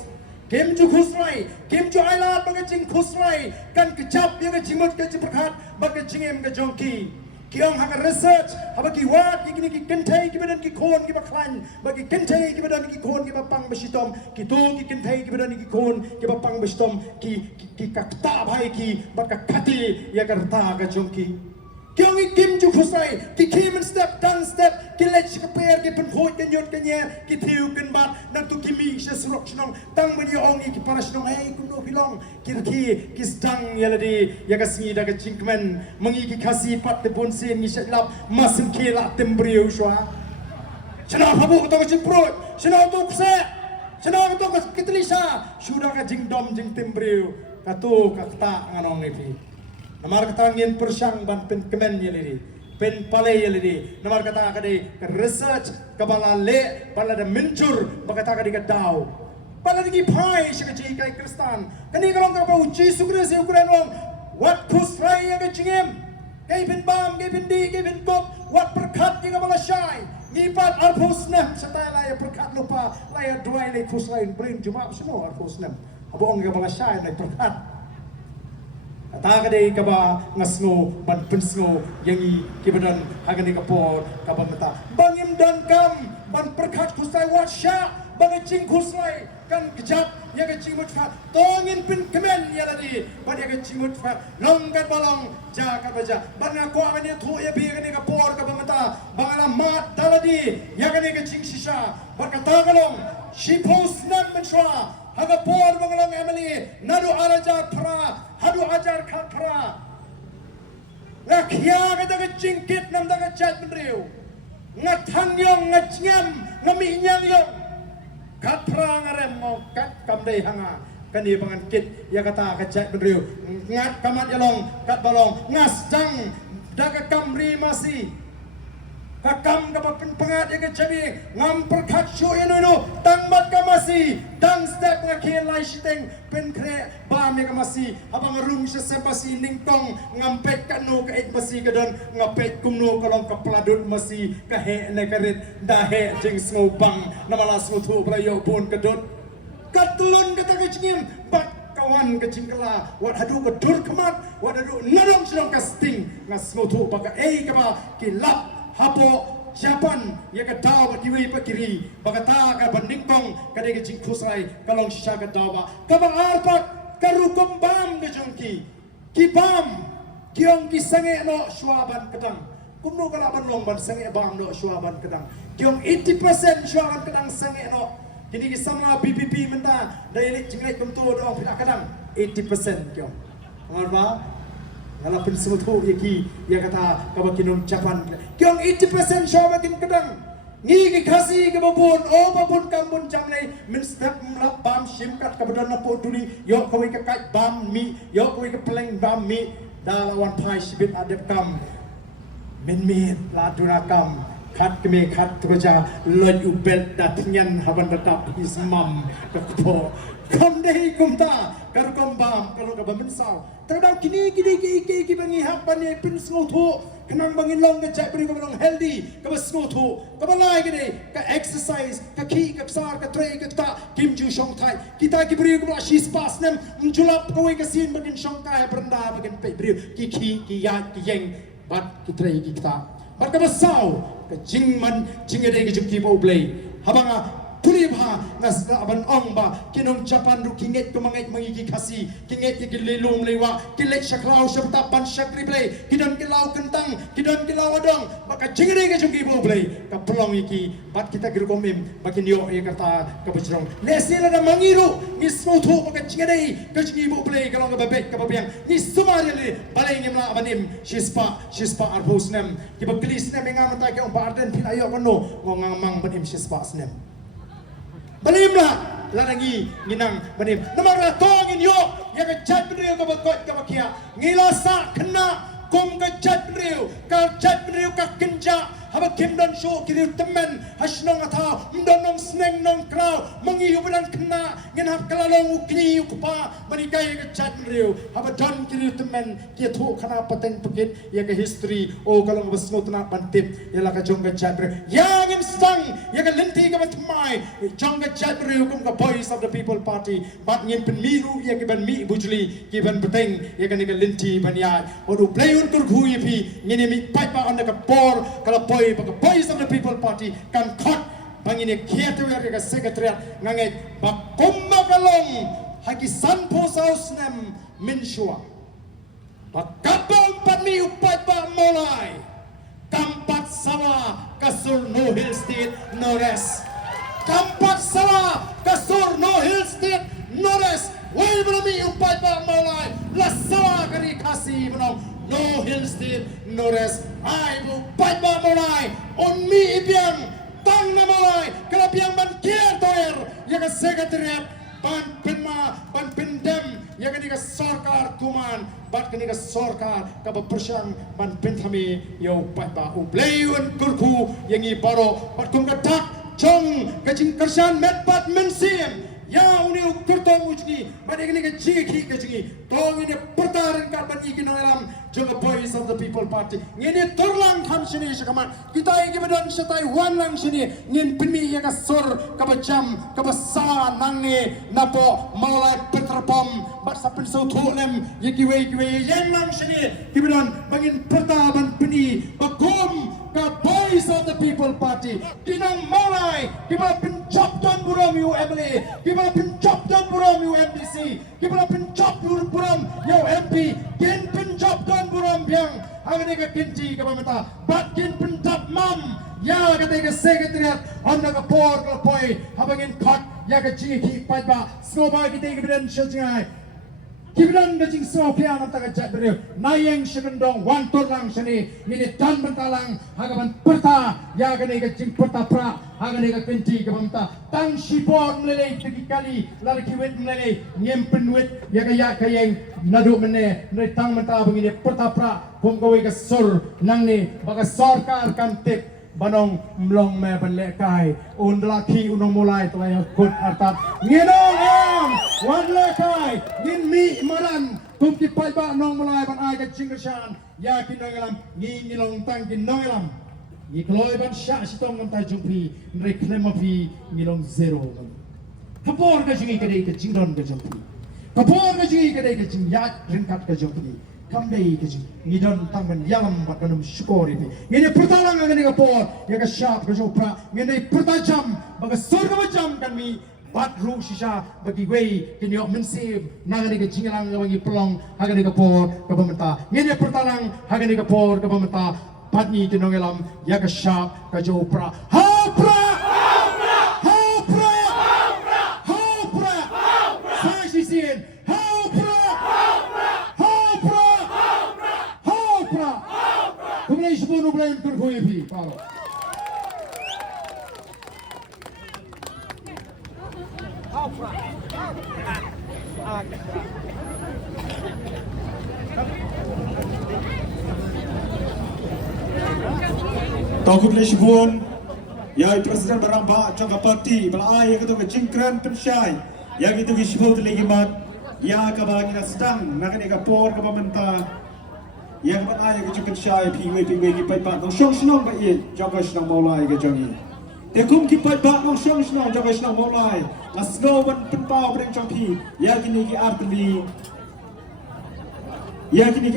Kim ju khusrai, Kim ju ailat bagai jing khusrai, kan kecap yang jimut ke ciperkat bagai jingem ke jongki. Kiong hak research, haba ki wat ki gini ki kentai ki badan ki kon ki baklan, bagi kentai ki badan ki kon ki bapang besitom, ki tu ki kentai ki badan ki kon ki bapang besitom, ki kakta bhai ki bakakati ya karta ka jongki. Kiong i kim ju khusai, ki kim step dan step, ki lech ka per ki pen phoi kan yot kan ye, ki thiu kan bat, nak tu ki mi se surok snong, tang men yo ong ki para snong ai kun no pilong, ki stang ya ladi, ya ka singi da ka chinkmen, mangi ki khasi pat te bon sen ni setlap, masim ki la tembriu shwa. Chana phabu to ka chimprot, chana to kse, chana to ka kitlisa, sudah ka jingdom jing tembriu, ka tu ka ta nganong ni pi. Namar kata ngin persang ban pen kemen yeliri, pen pale yeliri. Namar kata kade research kabala le bala da mencur bagata kade kadau. Bala digi pai shikaji kai kristan. Kani kalong ka bau ji sukre se ukuran wong. Wat khusrai ya kecingem. Kai pen bam, kai pen di, kai pen kop. Wat perkat ki kabala syai. Ngipat arphusnem setai la ya perkat lupa la ya duai le khusrai brin juma semua arphusnem. Abong kabala syai na perkat. Ta kadai kaba ngasngo ban pensngo yangi kibadan hagani kapor kaba mata bangim dan kam ban perkat khusai watsha bangai cing khusai kan kejap ya ke cing mutfat tongin pin kemen ya ladi ban ya ke cing mutfat long kan balong ja ka baja ban ko amani thu ya bi kani kapor kaba mata bangala mat daladi ya kani ke cing sisa ban kata kalong shipos nan menshwa haga por bangalong emily nadu araja pra hadu ajar khat pra ngakhya ga daga jingkit nam daga chat menriu ngathang yong ngachnyam ngami nyang yong khat pra ngarem mo kat kamdei hanga kani bangan kit ya kata ka chat menriu ngat kamat yalong kat balong ngas jang daga kamri masi kakam dapat pengat yang kecami ngam perkat show yang itu tangmat kamasi dan step ngakian lai shiteng penkre bam yang kamasi abang rung sesempasi ningkong ngampet kanu ke masi kedon ngapet kumno kalong kepeladun masi kahe nekarit dahe jeng ngobang namala smutu prayo pun kedon katulun kata kecingim bak kawan kecing kala wat hadu kedur kemat wat hadu narong sedang casting ngas smutu baka kaba kilap hapo Japan ya ka daw ba kiwi pa kiri bagata ka bandingkong kade ke jing khusai kalong shisha ka daw ba kabang arpak karukom bam ke jongki ki bam kiong ki sange no shwaban kadang kumno kala ban long ban sange bam no shwaban kadang kiong 80% shwaban kadang sange no kini ki sama BPP menta dai lik jinglek kum tu do pila kadang 80% kiong ngarba kalau pun semut ho yaki ya kata kabakinom Japan kiong 80% shawakin kadang ngi ki khasi ke babun o babun kamun jamnai min step mlap bam shimkat kabadan na po duli yo kawai ka kai bam mi yo kawai ka pleng bam mi dalawan pai shibit adep kam min mi la durakam khat keme khat tuja loj ubel datnyan haban datap his mom ko kondei kumta karukom bam kalau ka bamensau tadang kini ki bangi hak bani pin smotu kenang bangin long ke cak beri ka healthy ka smotu ka balai gini ka exercise ka ki ka sar ka tray ka ta kim ju shong thai kita ki beri ka shi spas nem njulap ka wei ka sin bagin shong kai berenda bagin pe beri ki ya ki yeng bat ki tray ki ta bat ka basau ka jingman jingede ki jukki bo play habanga puli bha ngas aban ong ba kinong Japan ru kinget ko manget mangigi khasi kinget ki lilung lewa kilek shaklau shabta ban shakri play kidon kilau kentang kidon kilau adong maka jingre ke jungki bo play ka pelong iki bat kita gir komim makin yo e kata ka bujrong lesila da mangiru ni smotu maka jingre ke jungki bo play kalong ka babek ka babiang ni sumari le balai ngimla abanim shispa arbusnem ki baglis nem ngamata ke on barden pilayo kono ngongamang banim shispa snem Balimlah larangi nginang banim. Namara tongin yo ya ka chat brio ka bakot ka bakia. Ngilasa kena kum ka chat brio ka kenja haba kimdon show kiri temen hasnong ata mdonong sneng nong kraw mangi yubadan kena ngin hab kalalong ukni ukpa banikai ka chat brio haba don kiri temen kia thu khana pateng pekit ya ka history o kalong basnot na pantip ya la ka jong ka chat brio yang stang ya ka linti ka matmai jong ka chatri hukum ka voice of the people party bat ngin pen miru ya ki ban mi bujli ki ban beteng ya ka ni ka linti ban ya odu playun tur khu ya pi ngini mi pai pa on ka por kala poi pa ka voice of the people party kan khot bangini khiatu ya ka secretariat ngangai ba komma kalong hagi sanpo saus nem minshua ba kapong pat mi upai pa molai Kampat sawa kasur no hill state no rest. Kampat sawa kasur no hill state no rest. Wai belami upai pa maulai la sawa kari kasi menong no hill state no rest. Ai bu upai pa maulai on mi ibiang tang na maulai kalau biang ban kier toer ya ka secretariat ban pinma ban pindem ya ka ni ka sarkar kuman bat ka ni ka sarkar ka bersang ban pinthami yo pat ba u playun kurku yang i baro bat kum ka tak chong ka jing kersan met bat mensim ya uni kurtong ujni bat ni ka jiki ka jingi tong ini pertaran ka ban iki alam jong voice of the people party ngini turlang kham sini sakaman kita iki badan setai wan lang sini ngin pinmi ya ka sor ka bajam ka basa nangi napo maulai petrapam bat sapin so tholem yiki we yang lang sini kibadan bangin pertaban pini bagum ka voice of the people party kinang maulai kiba pin chop don buram you emily kiba pin chop don buram you MDC kiba pin chop buram you MP kin pin chop don buram biang agane ka kinti ka mata bat kin pin chop mam ya ka te ka secretariat on ka por ka poi habangin khat ya ka chi ki pat ba skoba ki te ka bidan shajai Kibilan gajing so pia nam taka jat beri nayeng sekendong wan torlang seni ini tan bentalang hagaban perta ya gane gajing perta pra hagane ga kenti ka pamta tang sipor melelei tegi kali lari kiwet melelei nyempen wet ya kayeng nadu mene ne tang menta bangine perta pra pom gawe ka sur nang ni baga sarkar kan tip banong mlong me banle kai un laki unong mulai tu yang kut artat nginong am wan le kai ngin mi maran kum ki pai ba nong mulai ban ai ka cingkesan ya kinong lam ngilong tang kinong ni kloi ban sha sitong ngam ta jumpi nre klema pi ngilong zero kapor ka jingi ka dei ka jingron ka jumpi kapor ka jingi ka dei ka jing ya ringkat ka jumpi kamdei kaji ngidon tangan yalam bat kanum syukur ini ngene pertalang ngene ka por ya ka syap ka jopra ngene pertajam baga surga macam kan mi bat ru sisa bagi wei kinyo mensib nangane ka jingalang bagi pelong hagane ka por ka pementa ngene pertalang hagane ka por ka pementa patni tinong elam ya ka syap ka jopra hapra hapra hapra hapra hapra sai sisien Kumulay sebuah nublayan kurkuya pi, paro. Tahu kumulay sebuah, ya presiden berambak jangka parti, balai yang itu kecingkran pensyai, yang itu sebuah terlibat, ya kabagina sedang, nak ni kapor kapamenta. Yang mana yang kita syai pingwei kipai pak nong shong snong ba ye jaga snong maulai ke jangi tekum kipai pak nong shong snong jaga snong maulai asno ban penpau breng chong pi ya kini ki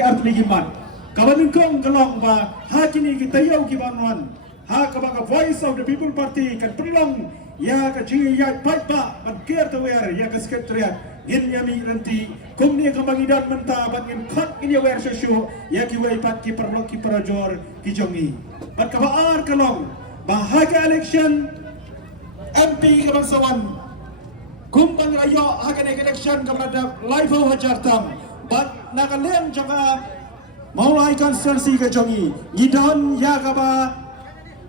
artli gimat kawan kong kalong ba ha kini ki tayau ki banwan ha kabaga voice of the people party kan perlong ya ka jingi ya pai pak ban ker tawer ya ka secretariat ngin yami nanti kumni kamangidan menta bat ngin khat ngin yawer sosyo ya ki wai pat ki perlo ki parajor ki jongi bat kabaar kalong bahagia election MP ka bangsawan kum bang rayo haga election kepada live hajartam bat nakalem jaga maulai konstitusi ka jongi ngidon ya ka ba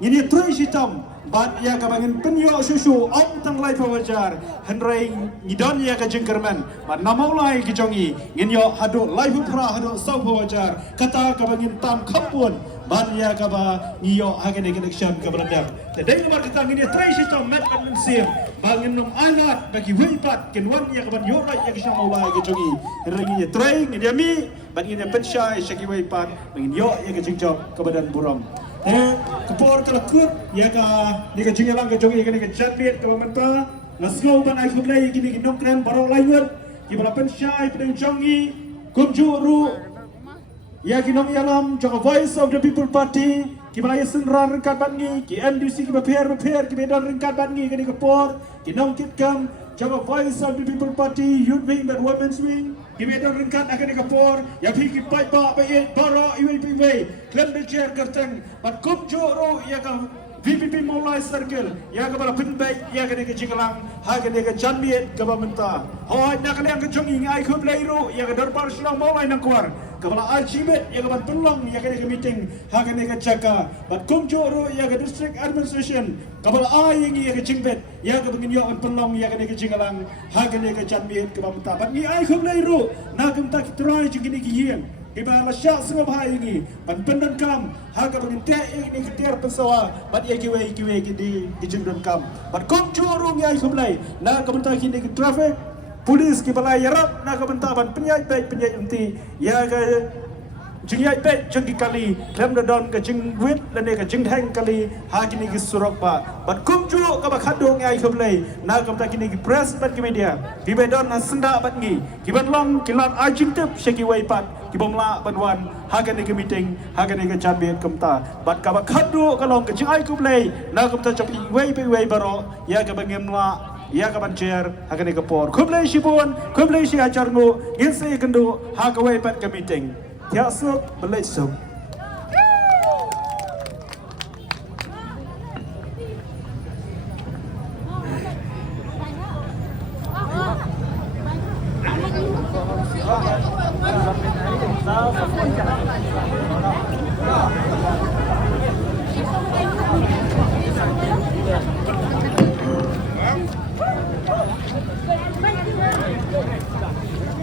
ngini troi sitam bat ya kabangin penyo susu om tang lai pawajar henrai ngidon ya ka jengkerman bat namaulai ki jongi nginyo hado lai pra hado sau pawajar kata kabangin tam khapun bat ya kaba ngiyo hagen election ka berandam tadai nomor kata ngini trai sitam mat anunsim bangin nom anak bagi wipat kenwan ya kaban yo rai ya kisah maulai ki jongi henrai ngiyo trai ngidiami bat ngini pensyai syaki wipat bangin yo ya ka jengjok ka badan buram kapor kalakut ya ka ni ka jingalang ka jongi ka ni ka jatliet ka menta nasgo ban ai khublai kini ki nongkran barok lainut ki bala pensyai pedang jongi kumjuru ya ki nong yalam jaka voice of the people party ki bala yasin ran ringkat bangi ki NDC ki beper ki bedan ringkat bangi ka ni kapor ki nong kitkam jaka voice of the people party youth wing dan women's wing ki bedan ringkat akan ni kapor ya pi ki pai ba ba baro iwi pi klem de chair kerteng bat kumjuru ya ka VPP Maulai Circle, ya kepada penbaik, ya kena ke Jinglang, ha kena ke Janmiet ke Bamenta. Oh, nak kena ke Jongi, ai khub leiru, ya ke Darbar Silang Maulai nang kuar. Kepala Alcimet, ya kepada Pelong, ya kena ke meeting, ha kena ke Caka. Bat Kumjoro, ya ke District Administration. Kepala ai yang ya ke Jingbet, ya ke Penginyok Pelong, ya kena ke Jinglang, ha kena ke Janmiet ke Bamenta. Bat ni ai khub leiru, nak kena kita try jengkini kian. Iba lasyak semua bahaya ini, pendan kam, harga pengintia ini ketir pensawa, bat ia kiwe di jendun kam, bat kumcurung ya ikumlai, nak kebentar kini ke traffic, polis kibalai yarap, nak kebentar ban penyai enti, ya ke jengyai baik jengki kali, klem dadon ke jeng wit dan ke jeng hang kali, ha kini ke surok ba, bat kumcurung ke bakadung ya ikumlai, nak kebentar kini ke press bat ke media, kibedon na senda bat ngi, kibanlong kilat ajing tep syaki waipat. Kibomla banwan hagan ni ke meeting hagan ni ke champion kemta bat ka khadu kalong ke jingai kublai na kemta chopi wei baro ya ke bangemla ya ke bancer hagan ni ke por kublai shibun kublai shi acarngu inse kendu ha ke wei pat ke meeting ya sok belai sok Hãy subscribe cho kênh Ghiền Mì Gõ để không bỏ lỡ những video hấp dẫn.